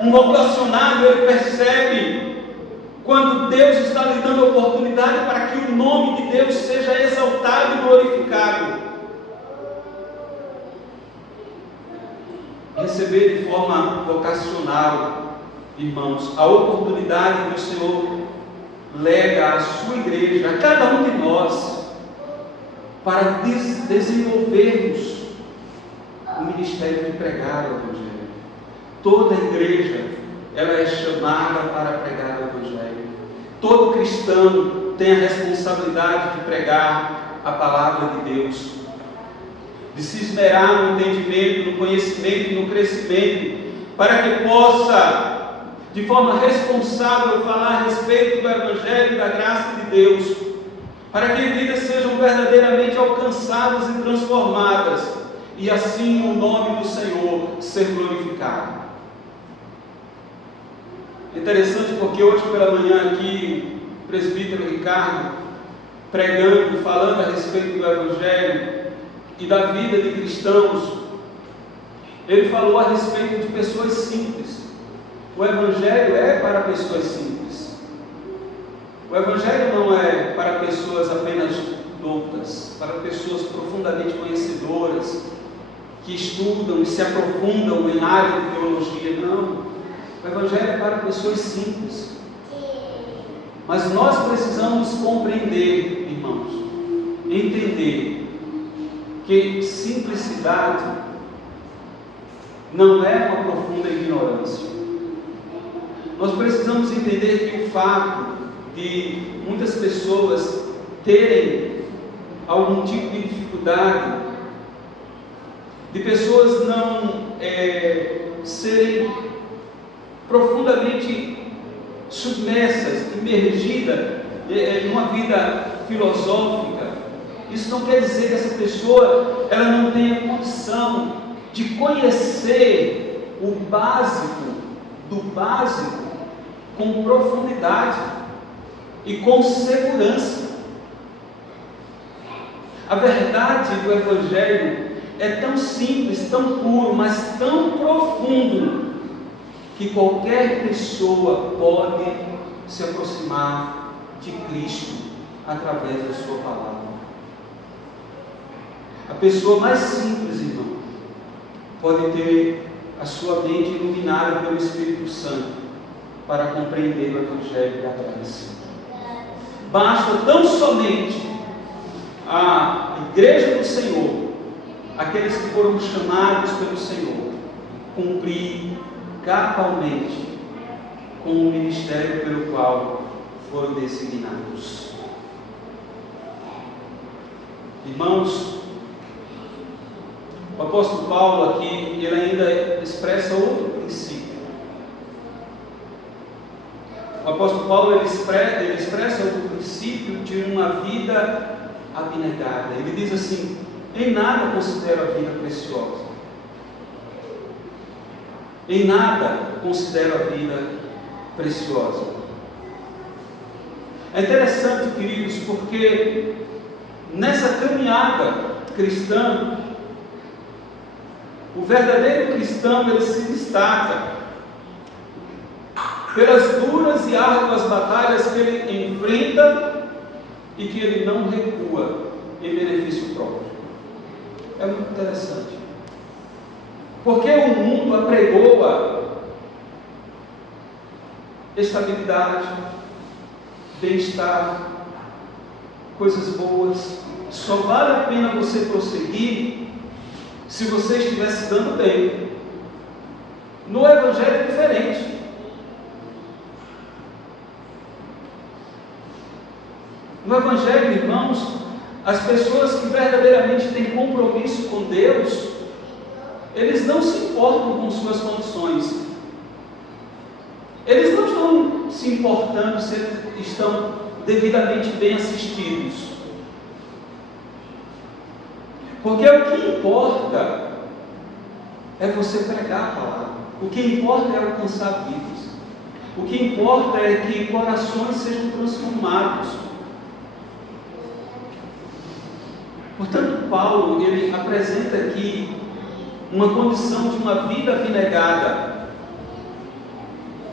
Um vocacionado, ele percebe quando Deus está lhe dando oportunidade para que o nome de Deus seja exaltado e glorificado. Receber de forma vocacional, irmãos, a oportunidade que o Senhor lega à sua igreja, a cada um de nós, para desenvolvermos o ministério de pregar o Evangelho. Toda igreja, ela é chamada para pregar o Evangelho. Todo cristão tem a responsabilidade de pregar a palavra de Deus, de se esmerar no entendimento, no conhecimento e no crescimento, para que possa, de forma responsável, falar a respeito do Evangelho e da graça de Deus, para que vidas sejam verdadeiramente alcançadas e transformadas, e assim o nome do Senhor ser glorificado. Interessante porque hoje pela manhã aqui, o presbítero Ricardo, pregando, falando a respeito do Evangelho e da vida de cristãos, ele falou a respeito de pessoas simples. O Evangelho é para pessoas simples. O Evangelho não é para pessoas apenas doutas, para pessoas profundamente conhecedoras, que estudam e se aprofundam em área de teologia. Não. O Evangelho é para pessoas simples. Mas nós precisamos compreender, irmãos, entender que simplicidade não é uma profunda ignorância. Nós precisamos entender que o fato de muitas pessoas terem algum tipo de dificuldade, de pessoas não serem profundamente submersas, imergidas em uma vida filosófica, isso não quer dizer que essa pessoa ela não tenha condição de conhecer o básico do básico com profundidade e com segurança. A verdade do Evangelho é tão simples, tão puro, mas tão profundo, que qualquer pessoa pode se aproximar de Cristo através da sua palavra. A pessoa mais simples, irmão, pode ter a sua mente iluminada pelo Espírito Santo para compreender o Evangelho da graça. Basta tão somente a igreja do Senhor, aqueles que foram chamados pelo Senhor, cumprir cabalmente com o ministério pelo qual foram designados. Irmãos, o apóstolo Paulo aqui, ele ainda expressa outro princípio. O apóstolo Paulo, ele expressa outro princípio de uma vida abnegada. Ele diz assim: em nada considero a vida preciosa. Em nada considero a vida preciosa. É interessante, queridos, porque nessa caminhada cristã, o verdadeiro cristão, ele se destaca pelas duras e árduas batalhas que ele enfrenta e que ele não recua em benefício próprio. É muito interessante, porque o mundo apregoa estabilidade, bem-estar, coisas boas. Só vale a pena você prosseguir se você estiver se dando bem. No Evangelho é diferente. No Evangelho, irmãos, as pessoas que verdadeiramente têm compromisso com Deus, eles não se importam com suas condições. Eles não estão se importando se eles estão devidamente bem assistidos. Porque o que importa é você pregar a palavra. O que importa é alcançar vidas. O que importa é que corações sejam transformados. Portanto, Paulo, ele apresenta aqui uma condição de uma vida abnegada,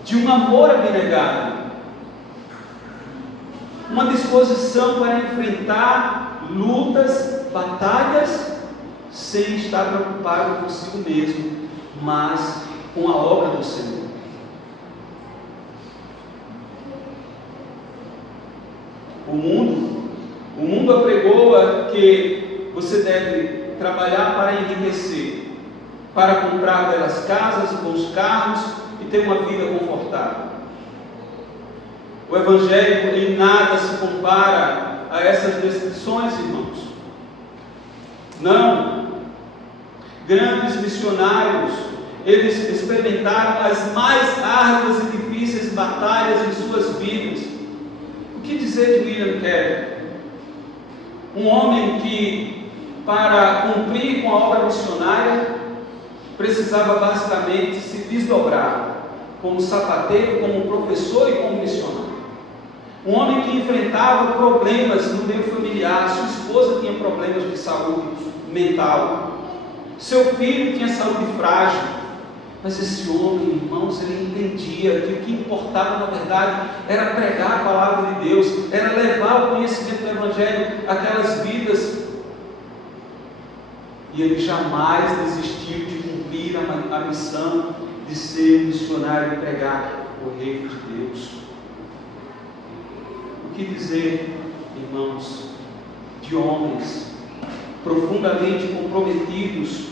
de um amor abnegado, uma disposição para enfrentar lutas, batalhas, sem estar preocupado consigo mesmo, mas com a obra do Senhor. O mundo apregoa que você deve trabalhar para enriquecer, para comprar belas casas, bons carros e ter uma vida confortável. O Evangelho em nada se compara a essas descrições, irmãos. Não. Grandes missionários, eles experimentaram as mais árduas e difíceis batalhas em suas vidas. O que dizer de William Carey? Um homem que, para cumprir com a obra missionária, precisava basicamente se desdobrar como sapateiro, como professor e como missionário. Um homem que enfrentava problemas no meio familiar. Sua esposa tinha problemas de saúde mental, seu filho tinha saúde frágil, mas esse homem, irmãos, ele entendia que o que importava na verdade era pregar a palavra de Deus, era levar o conhecimento do Evangelho àquelas vidas, e ele jamais desistiu de cumprir a missão de ser missionário e pregar o reino de Deus. O que dizer, irmãos, de homens profundamente comprometidos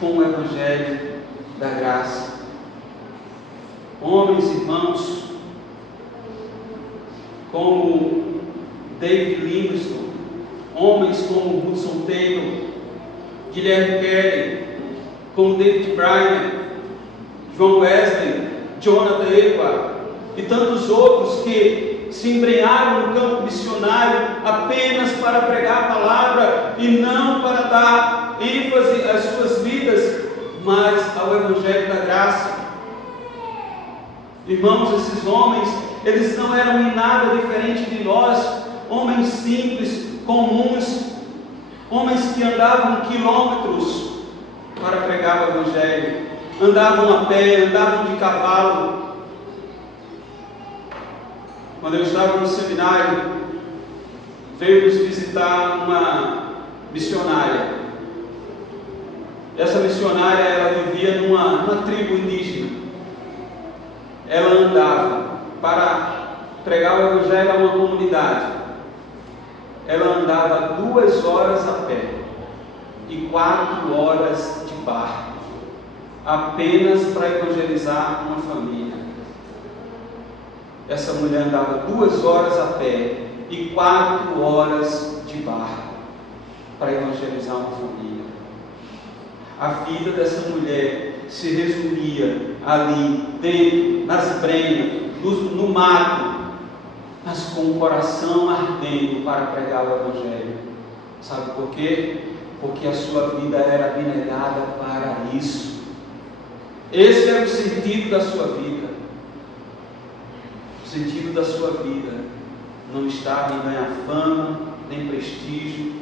com o Evangelho da graça? Homens, irmãos, como David Livingstone, homens como Hudson Taylor, Guilherme Carey, como David Bryan, John Wesley, Jonathan Edwards e tantos outros que se embrenharam no campo missionário apenas para pregar a palavra e não para dar ênfase às suas vidas, mas ao Evangelho da graça. Irmãos, esses homens, eles não eram em nada diferente de nós, homens simples, comuns, homens que andavam quilômetros para pregar o Evangelho, andavam a pé, andavam de cavalo. Quando eu estava no seminário, veio nos visitar uma missionária. Essa missionária, ela vivia numa tribo indígena. Ela andava para pregar o Evangelho a uma comunidade. Ela andava 2 horas a pé e 4 horas de barco, apenas para evangelizar uma família. Essa mulher andava 2 horas a pé e 4 horas de barco para evangelizar uma família. A vida dessa mulher se resumia ali, dentro, nas brenhas, no mato, mas com o coração ardendo para pregar o Evangelho. Sabe por quê? Porque a sua vida era abnegada para isso. Esse era o sentido da sua vida. O sentido da sua vida não estava em ganhar fama, nem prestígio,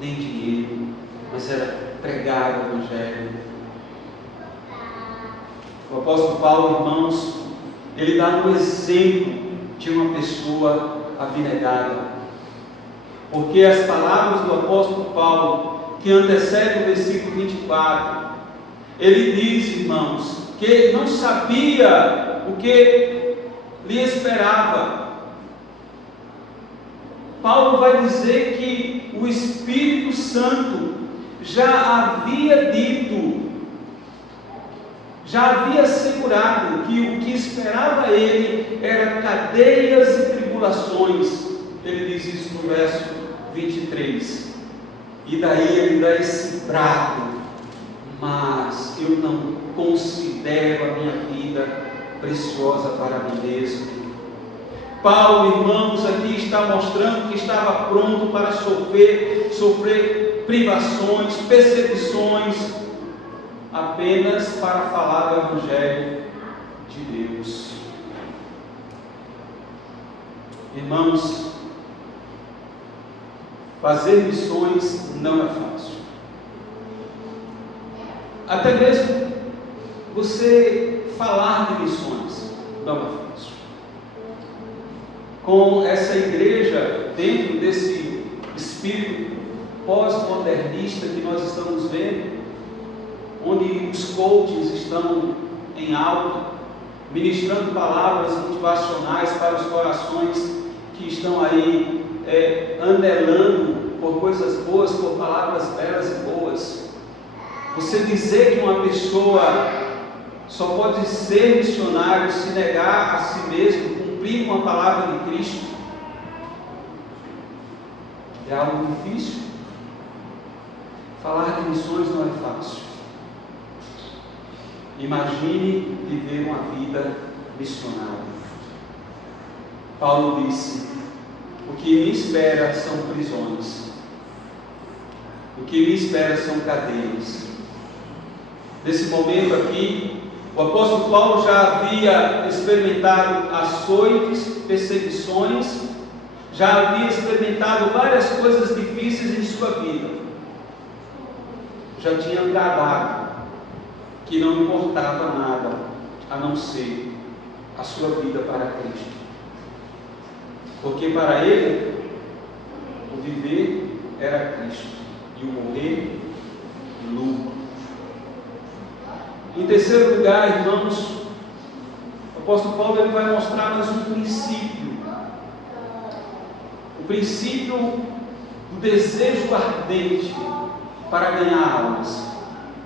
nem dinheiro, mas era pregar o Evangelho. O apóstolo Paulo, irmãos, ele dá um exemplo de uma pessoa abnegada, porque as palavras do apóstolo Paulo, que antecedem o versículo 24, ele diz, irmãos, que ele não sabia o que lhe esperava. Paulo vai dizer que o Espírito Santo já havia dito, já havia assegurado que o que esperava ele era cadeias e tribulações. Ele diz isso no verso 23. E daí ele dá esse brado: mas eu não considero a minha vida preciosa para mim mesmo. Paulo, irmãos, aqui está mostrando que estava pronto para sofrer privações, perseguições, apenas para falar do Evangelho de Deus. Irmãos, fazer missões não é fácil. Até mesmo você falar de missões não é fácil. Com essa igreja, dentro desse espírito pós-modernista que nós estamos vendo, onde os coaches estão em alta, ministrando palavras motivacionais para os corações que estão aí anelando por coisas boas, por palavras belas e boas. Você dizer que uma pessoa só pode ser missionário se negar a si mesmo, cumprir com a palavra de Cristo, é algo difícil. Falar de missões não é fácil. Imagine viver uma vida missionária. Paulo disse: o que me espera são prisões, o que me espera são cadeias. Nesse momento aqui, o apóstolo Paulo já havia experimentado açoites, perseguições, já havia experimentado várias coisas difíceis em sua vida. Já tinha gravado que não importava nada a não ser a sua vida para Cristo, porque para ele o viver era Cristo e o morrer lucro. Em terceiro lugar, irmãos, o apóstolo Paulo ele vai mostrar mais um princípio. O princípio do desejo ardente para ganhar almas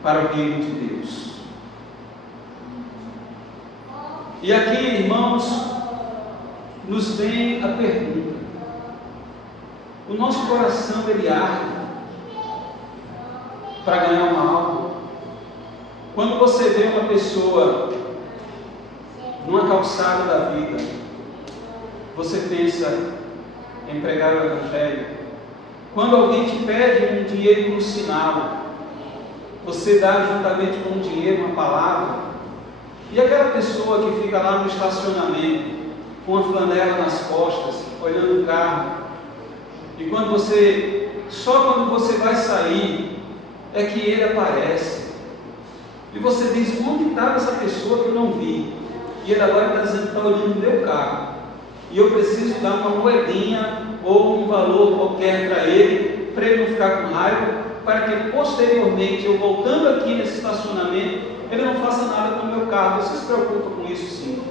para o reino de Deus. E aqui, irmãos, nos vem a pergunta: o nosso coração ele arde para ganhar uma alma? Quando você vê uma pessoa numa calçada da vida, você pensa em pregar o Evangelho? Quando alguém te pede um dinheiro no sinal, você dá juntamente com o dinheiro uma palavra? E aquela pessoa que fica lá no estacionamento, com a flanela nas costas, olhando o carro, e só quando você vai sair, é que ele aparece, e você diz: onde estava essa pessoa que eu não vi? E ele agora está dizendo que está olhando o meu carro, e eu preciso dar uma moedinha, ou um valor qualquer para ele não ficar com raiva, para que posteriormente, eu voltando aqui nesse estacionamento, ele não faça nada com o meu carro. Você se preocupa com isso, sim?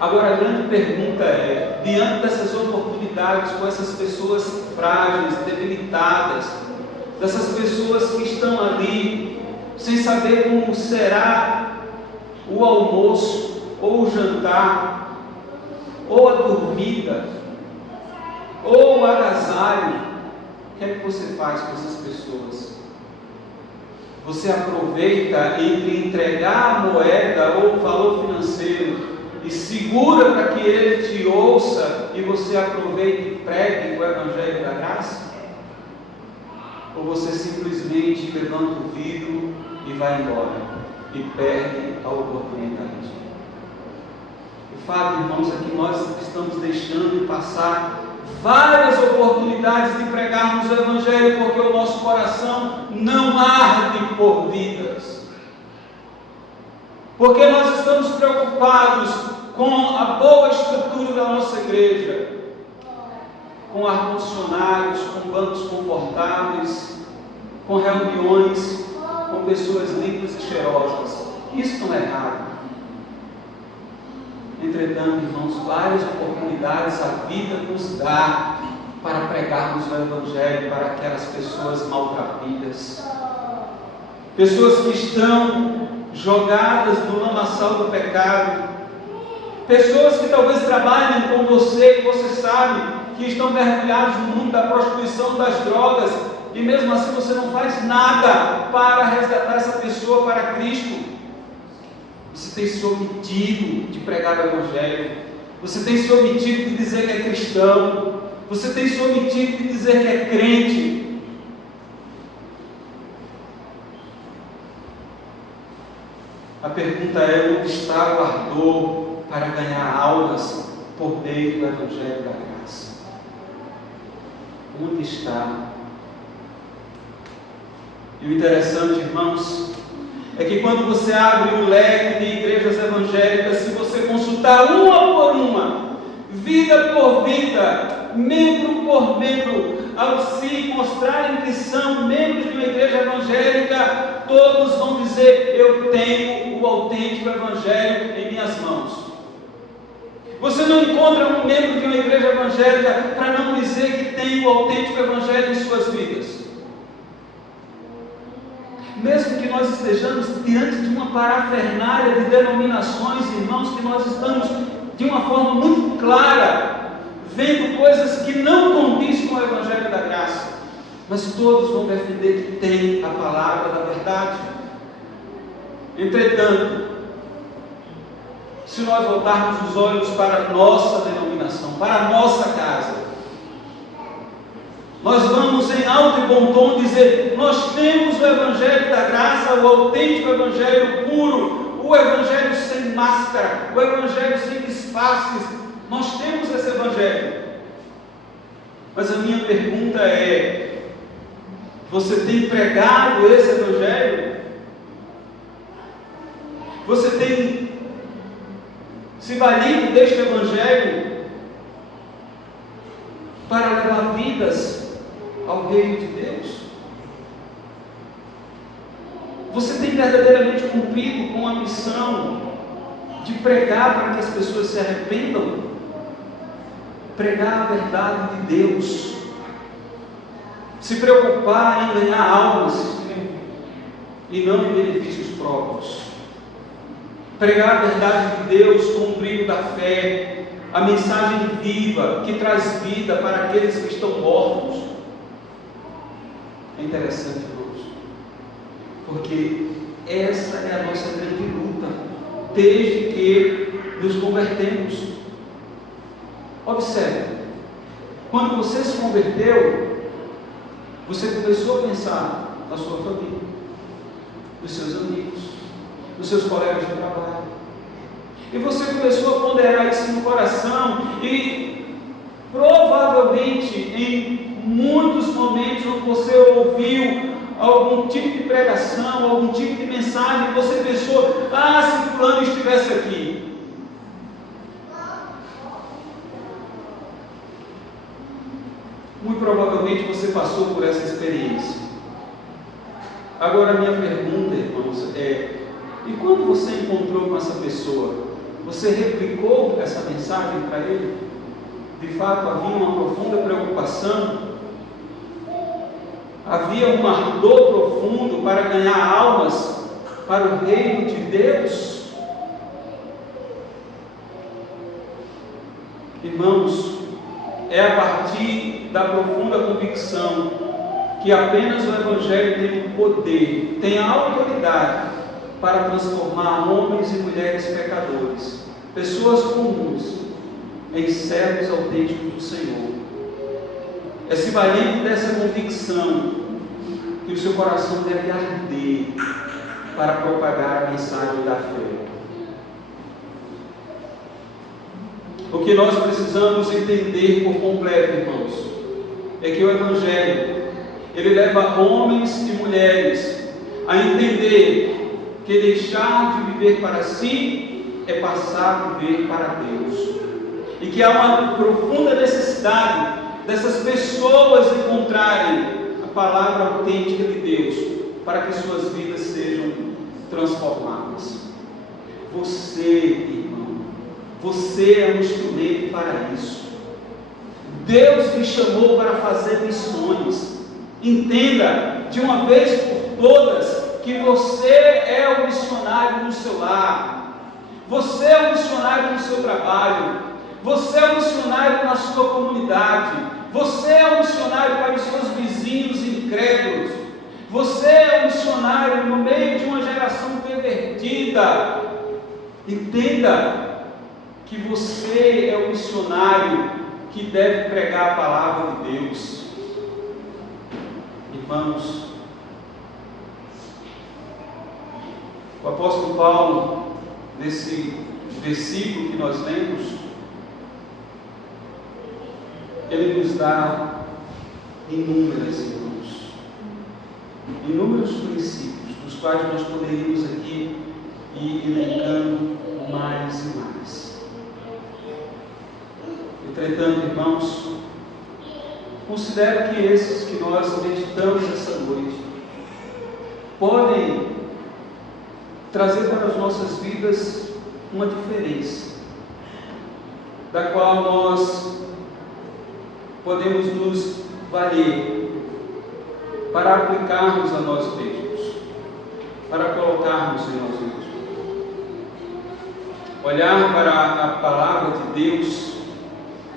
Agora a grande pergunta é, diante dessas oportunidades, com essas pessoas frágeis, debilitadas, dessas pessoas que estão ali, sem saber como será o almoço, ou o jantar, ou a dormida, ou o agasalho, o que é que você faz com essas pessoas? Você aproveita entre entregar a moeda ou o valor financeiro e segura para que ele te ouça e você aproveita e pregue o Evangelho da graça? Ou você simplesmente levanta o vidro e vai embora e perde a oportunidade? O fato, irmãos, é que nós estamos deixando de passar várias oportunidades de pregarmos o Evangelho, porque o nosso coração não arde por vidas, porque nós estamos preocupados com a boa estrutura da nossa igreja, com ar-condicionados, com bancos confortáveis, com reuniões, com pessoas limpas e cheirosas. Isso não é errado. Entretanto, irmãos, várias oportunidades a vida nos dá para pregarmos o Evangelho para aquelas pessoas maltrapilhas, pessoas que estão jogadas no lamaçal do pecado, pessoas que talvez trabalhem com você e você sabe que estão mergulhados no mundo da prostituição, das drogas, e mesmo assim você não faz nada para resgatar essa pessoa para Cristo. Você tem se omitido de pregar o Evangelho, você tem se omitido de dizer que é cristão, você tem se omitido de dizer que é crente. A pergunta é: onde está o ardor para ganhar almas por meio do Evangelho da graça? Onde está? E o interessante, irmãos, é que quando você abre o leque de igrejas evangélicas, se você consultar uma por uma, vida por vida, membro por membro, ao se mostrarem que são membros de uma igreja evangélica, todos vão dizer: eu tenho o autêntico Evangelho em minhas mãos. Você não encontra um membro de uma igreja evangélica para não dizer que tem o autêntico Evangelho em suas vidas. Mesmo que nós estejamos diante de uma parafernália de denominações, irmãos, que nós estamos de uma forma muito clara vendo coisas que não condizem com o Evangelho da graça, mas todos vão defender que tem a palavra da verdade. Entretanto, se nós voltarmos os olhos para a nossa denominação, para a nossa casa, nós vamos em alto e bom tom dizer: nós temos o Evangelho da graça, o autêntico Evangelho puro, o Evangelho sem máscara, o Evangelho sem disfarces. Nós temos esse Evangelho. Mas a minha pergunta é: você tem pregado esse Evangelho? Você tem se valido deste Evangelho para levar vidas ao reino de Deus? Você tem missão de pregar para que as pessoas se arrependam, pregar a verdade de Deus, se preocupar em ganhar almas e não em benefícios próprios, pregar a verdade de Deus com o brilho da fé, a mensagem viva que traz vida para aqueles que estão mortos. É interessante, irmãos, porque essa é a nossa grande luta desde que nos convertemos. Observe, quando você se converteu, você começou a pensar na sua família, nos seus amigos, nos seus colegas de trabalho, e você começou a ponderar isso no coração, e provavelmente em muitos momentos onde você ouviu algum tipo de pregação, algum tipo de mensagem, você pensou: ah, se fulano estivesse aqui. Muito provavelmente você passou por essa experiência. Agora a minha pergunta, irmãos, é: e quando você encontrou com essa pessoa, você replicou essa mensagem para ele? De fato havia uma profunda preocupação, havia um ardor profundo para ganhar almas para o reino de Deus? Irmãos, é a partir da profunda convicção que apenas o Evangelho tem o poder, tem a autoridade para transformar homens e mulheres pecadores, pessoas comuns, em servos autênticos do Senhor. É se valendo dessa convicção que o seu coração deve arder para propagar a mensagem da fé. O que nós precisamos entender por completo, irmãos, é que o Evangelho, ele leva homens e mulheres a entender que deixar de viver para si é passar a viver para Deus, e que há uma profunda necessidade dessas pessoas encontrarem a palavra autêntica de Deus para que suas vidas sejam transformadas. Você, irmão, você é um instrumento para isso. Deus me chamou para fazer missões. Entenda de uma vez por todas que você é o missionário no seu lar, você é o missionário no seu trabalho, você é o missionário na sua comunidade, você é o missionário para os seus vizinhos incrédulos, você é o missionário no meio de uma geração pervertida. Entenda que você é o missionário que deve pregar a palavra de Deus. Irmãos, o apóstolo Paulo, nesse versículo que nós lemos, ele nos dá inúmeros princípios, dos quais nós poderíamos aqui ir elencando mais e mais. Entretanto, irmãos, considero que esses que nós meditamos essa noite podem trazer para as nossas vidas uma diferença, da qual nós podemos nos valer para aplicarmos a nós mesmos, para colocarmos em nós mesmos. Olhar para a palavra de Deus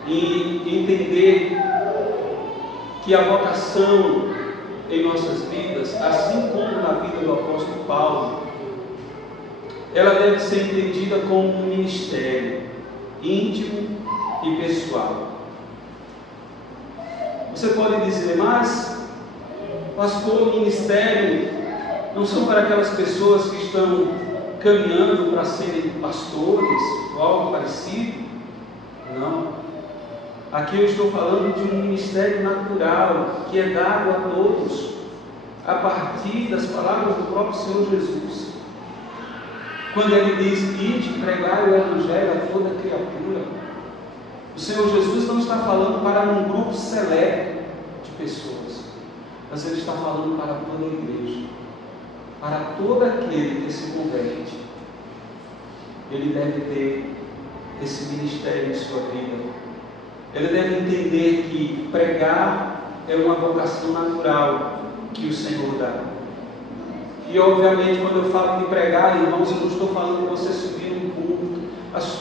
e entender que a vocação em nossas vidas, assim como na vida do apóstolo Paulo, ela deve ser entendida como um ministério íntimo e pessoal. Você pode dizer: mas, pastor, o ministério não são para aquelas pessoas que estão caminhando para serem pastores ou algo parecido? Não. Aqui eu estou falando de um ministério natural que é dado a todos a partir das palavras do próprio Senhor Jesus, quando ele diz: ide pregar o Evangelho a toda criatura. O Senhor Jesus não está falando para um grupo seleto de pessoas, mas ele está falando para toda a igreja, para todo aquele que se converte ele deve ter esse ministério em sua vida. Ele deve entender que pregar é uma vocação natural que o Senhor dá. E obviamente quando eu falo de pregar, irmãos, eu não estou falando de você subir um púlpito,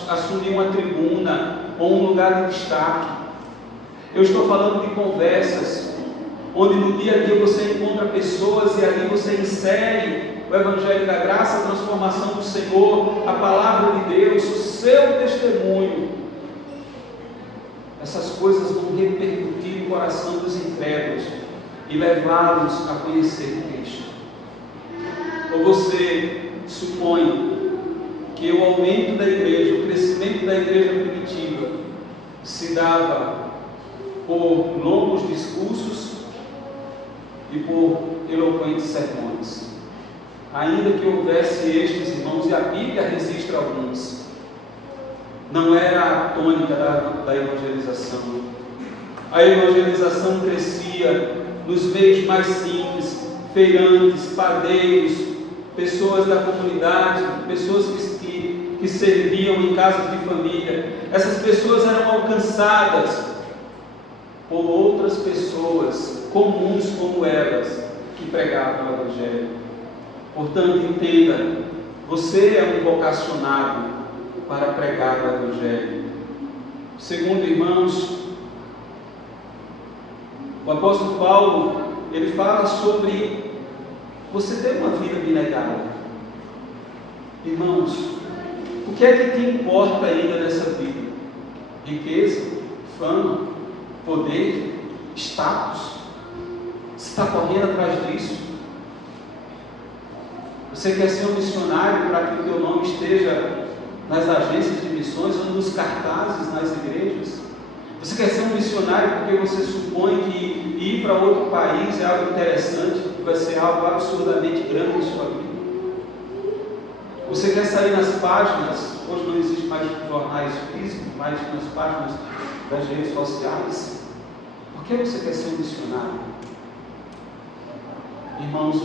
assumir uma tribuna ou um lugar de destaque. Eu estou falando de conversas, onde no dia a dia você encontra pessoas e ali você insere o Evangelho da Graça, a transformação do Senhor, a Palavra de Deus, o seu testemunho. Essas coisas vão repercutir no coração dos incrédulos e levá-los a conhecer Cristo. Ou você supõe que o aumento da igreja, o crescimento da igreja primitiva se dava por longos discursos e por eloquentes sermões? Ainda que houvesse estes, irmãos, e a Bíblia registra alguns, não era a tônica da evangelização. A evangelização crescia nos meios mais simples, feirantes, padeiros, pessoas da comunidade, pessoas que serviam em casas de família. Essas pessoas eram alcançadas por outras pessoas comuns como elas, que pregavam o Evangelho. Portanto, entenda, você é um vocacionado para pregar o Evangelho. Segundo, irmãos, o apóstolo Paulo, ele fala sobre você ter uma vida abnegada. Irmãos, o que é que te importa ainda nessa vida? Riqueza, fama, poder, status? Você está correndo atrás disso? Você quer ser um missionário para que o teu nome esteja nas agências de missões ou nos cartazes nas igrejas? Você quer ser um missionário porque você supõe que ir para outro país é algo interessante, que vai ser algo absurdamente grande em sua vida? Você quer sair nas páginas, hoje não existe mais jornais físicos, mas nas páginas das redes sociais? Por que você quer ser um missionário? Irmãos,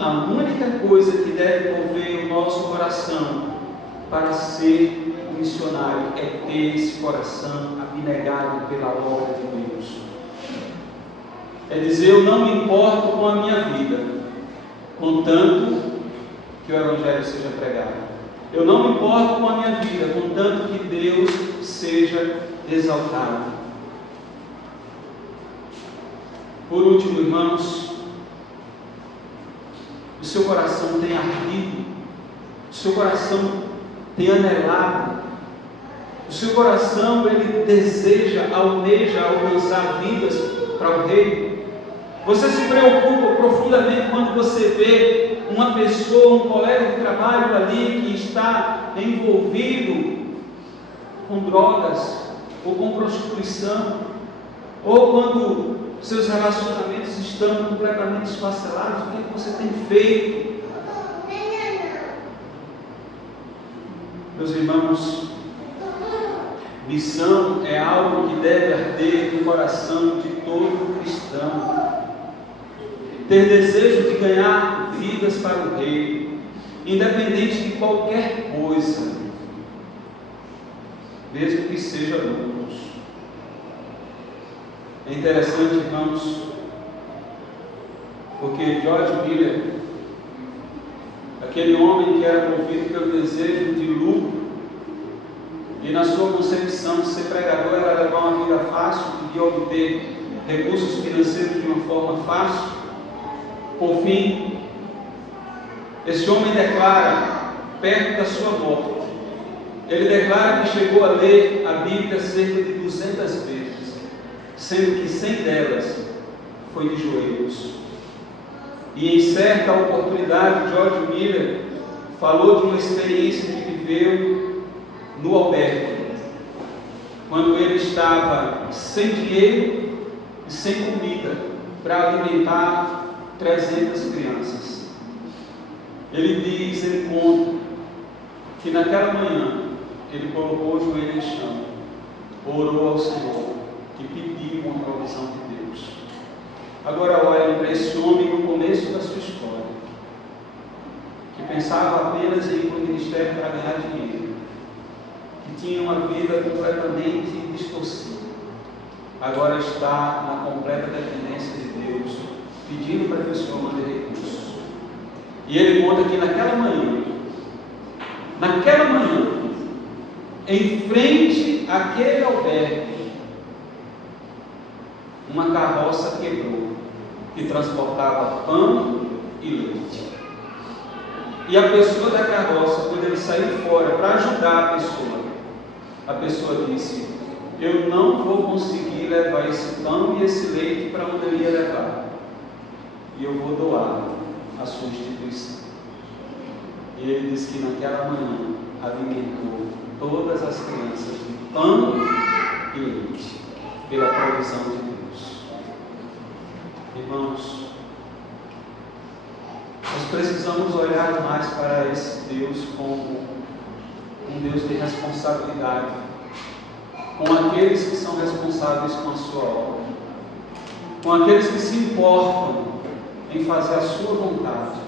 a única coisa que deve mover o nosso coração para ser um missionário é ter esse coração abnegado pela obra de Deus. É dizer, eu não me importo com a minha vida, contanto que o Evangelho seja pregado. Eu não me importo com a minha vida, contanto que Deus seja exaltado. Por último, irmãos, o seu coração tem ardido, o seu coração tem anelado, o seu coração ele deseja, almeja alcançar vidas para o Reino. Você se preocupa profundamente quando você vê uma pessoa, um colega de trabalho ali que está envolvido com drogas ou com prostituição, ou quando seus relacionamentos estão completamente esfacelados. O que é que você tem feito? Meus irmãos, missão é algo que deve arder no coração de todo cristão. Ter desejo de ganhar vidas para o Reino, independente de qualquer coisa, mesmo que seja lucros. É interessante, irmãos, porque George Miller, aquele homem que era movido pelo desejo de lucro, e na sua concepção de ser pregador era levar uma vida fácil, de obter recursos financeiros de uma forma fácil. Por fim, esse homem declara, perto da sua morte, ele declara que chegou a ler a Bíblia cerca de 200 vezes, sendo que 100 delas foi de joelhos. E em certa oportunidade, George Miller falou de uma experiência que viveu no albergue, quando ele estava sem dinheiro e sem comida para alimentar 300 crianças. Ele conta que naquela manhã ele colocou o joelho no chão, orou ao Senhor e pediu uma provisão de Deus. Agora olhem para esse homem no começo da sua história, que pensava apenas em ir para o ministério para ganhar dinheiro, que tinha uma vida completamente distorcida, agora está na completa dependência de Deus, pedindo para que o Senhor mande recursos. E ele conta que naquela manhã, em frente àquele albergue, uma carroça quebrou, que transportava pão e leite. E a pessoa da carroça, quando ele saiu fora para ajudar a pessoa disse: eu não vou conseguir levar esse pão e esse leite para onde eu ia levar, e eu vou doar a sua instituição. E ele disse que naquela manhã alimentou todas as crianças de pão e leite, pela provisão de Deus. Irmãos, nós precisamos olhar mais para esse Deus como um Deus de responsabilidade, com aqueles que são responsáveis com a sua obra, com aqueles que se importam em fazer a sua vontade,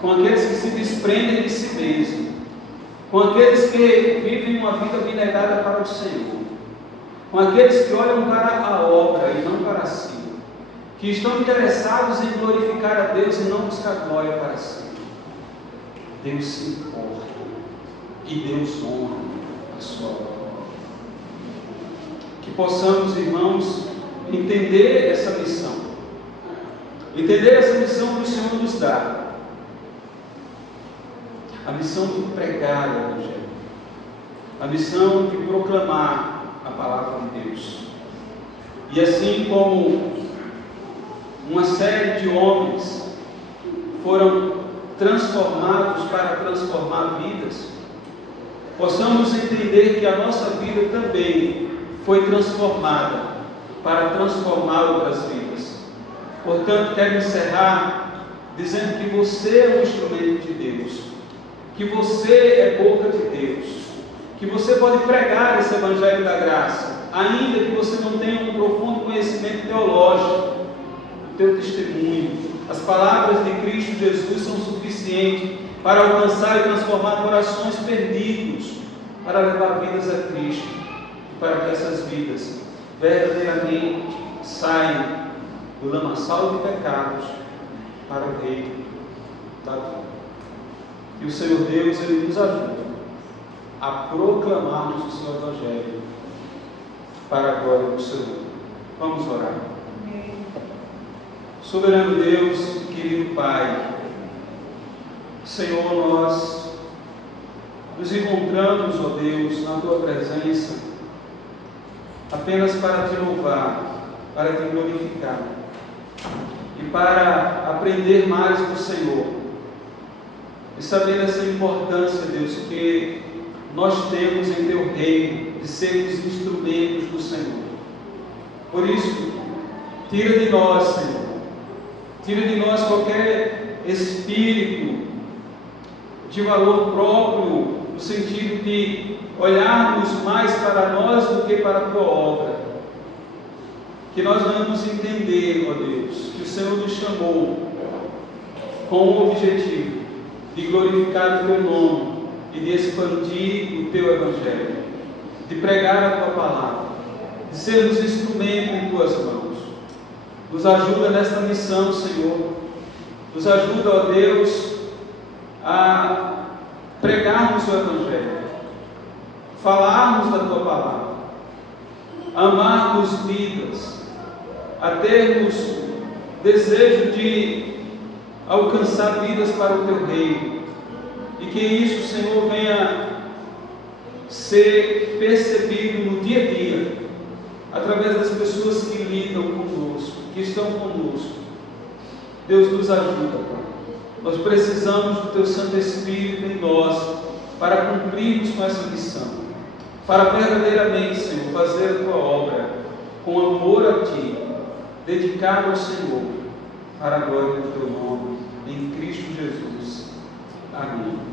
com aqueles que se desprendem de si mesmo, com aqueles que vivem uma vida abnegada para o Senhor, com aqueles que olham para a obra e não para si, que estão interessados em glorificar a Deus e não buscar glória para si. Deus se importa e Deus honra a sua obra. Que possamos, irmãos, entender essa missão que o Senhor nos dá, a missão de pregar o Evangelho, a missão de proclamar a palavra de Deus. E assim como uma série de homens foram transformados para transformar vidas, possamos entender que a nossa vida também foi transformada para transformar outras vidas. Portanto, quero encerrar dizendo que você é um instrumento de Deus, que você é boca de Deus, que você pode pregar esse Evangelho da graça, ainda que você não tenha um profundo conhecimento teológico. O teu testemunho, as palavras de Cristo Jesus são suficientes para alcançar e transformar corações perdidos, para levar vidas a Cristo, e para que essas vidas verdadeiramente saiam do lamaçal de pecados para o reino da vida. E o Senhor Deus, Ele nos ajuda a proclamarmos o seu Evangelho para a glória do Senhor. Vamos orar. Soberano Deus, querido Pai, Senhor, nós nos encontramos, ó Deus, na Tua presença, apenas para Te louvar, para Te glorificar e para aprender mais do Senhor, e saber essa importância, Deus, que nós temos em Teu reino, de sermos instrumentos do Senhor. Por isso, tira de nós, Senhor, tira de nós qualquer espírito de valor próprio, no sentido de olharmos mais para nós do que para a Tua obra. Que nós vamos entender, ó Deus, que o Senhor nos chamou com o objetivo de glorificar o Teu nome e de expandir o Teu Evangelho, de pregar a Tua palavra, de sermos instrumento em Tuas mãos. Nos ajuda nesta missão, Senhor. Nos ajuda, ó Deus, a pregarmos o Evangelho, falarmos da Tua palavra, amarmos vidas, a termos desejo de alcançar vidas para o Teu reino, e que isso, Senhor, venha ser percebido no dia a dia, através das pessoas que lidam conosco, que estão conosco. Deus nos ajuda, Pai. Nós precisamos do Teu Santo Espírito em nós, para cumprirmos com essa missão, para verdadeiramente, Senhor, fazer a Tua obra com amor a Ti, dedicado ao Senhor, para a glória do Teu nome, em Cristo Jesus. Amém.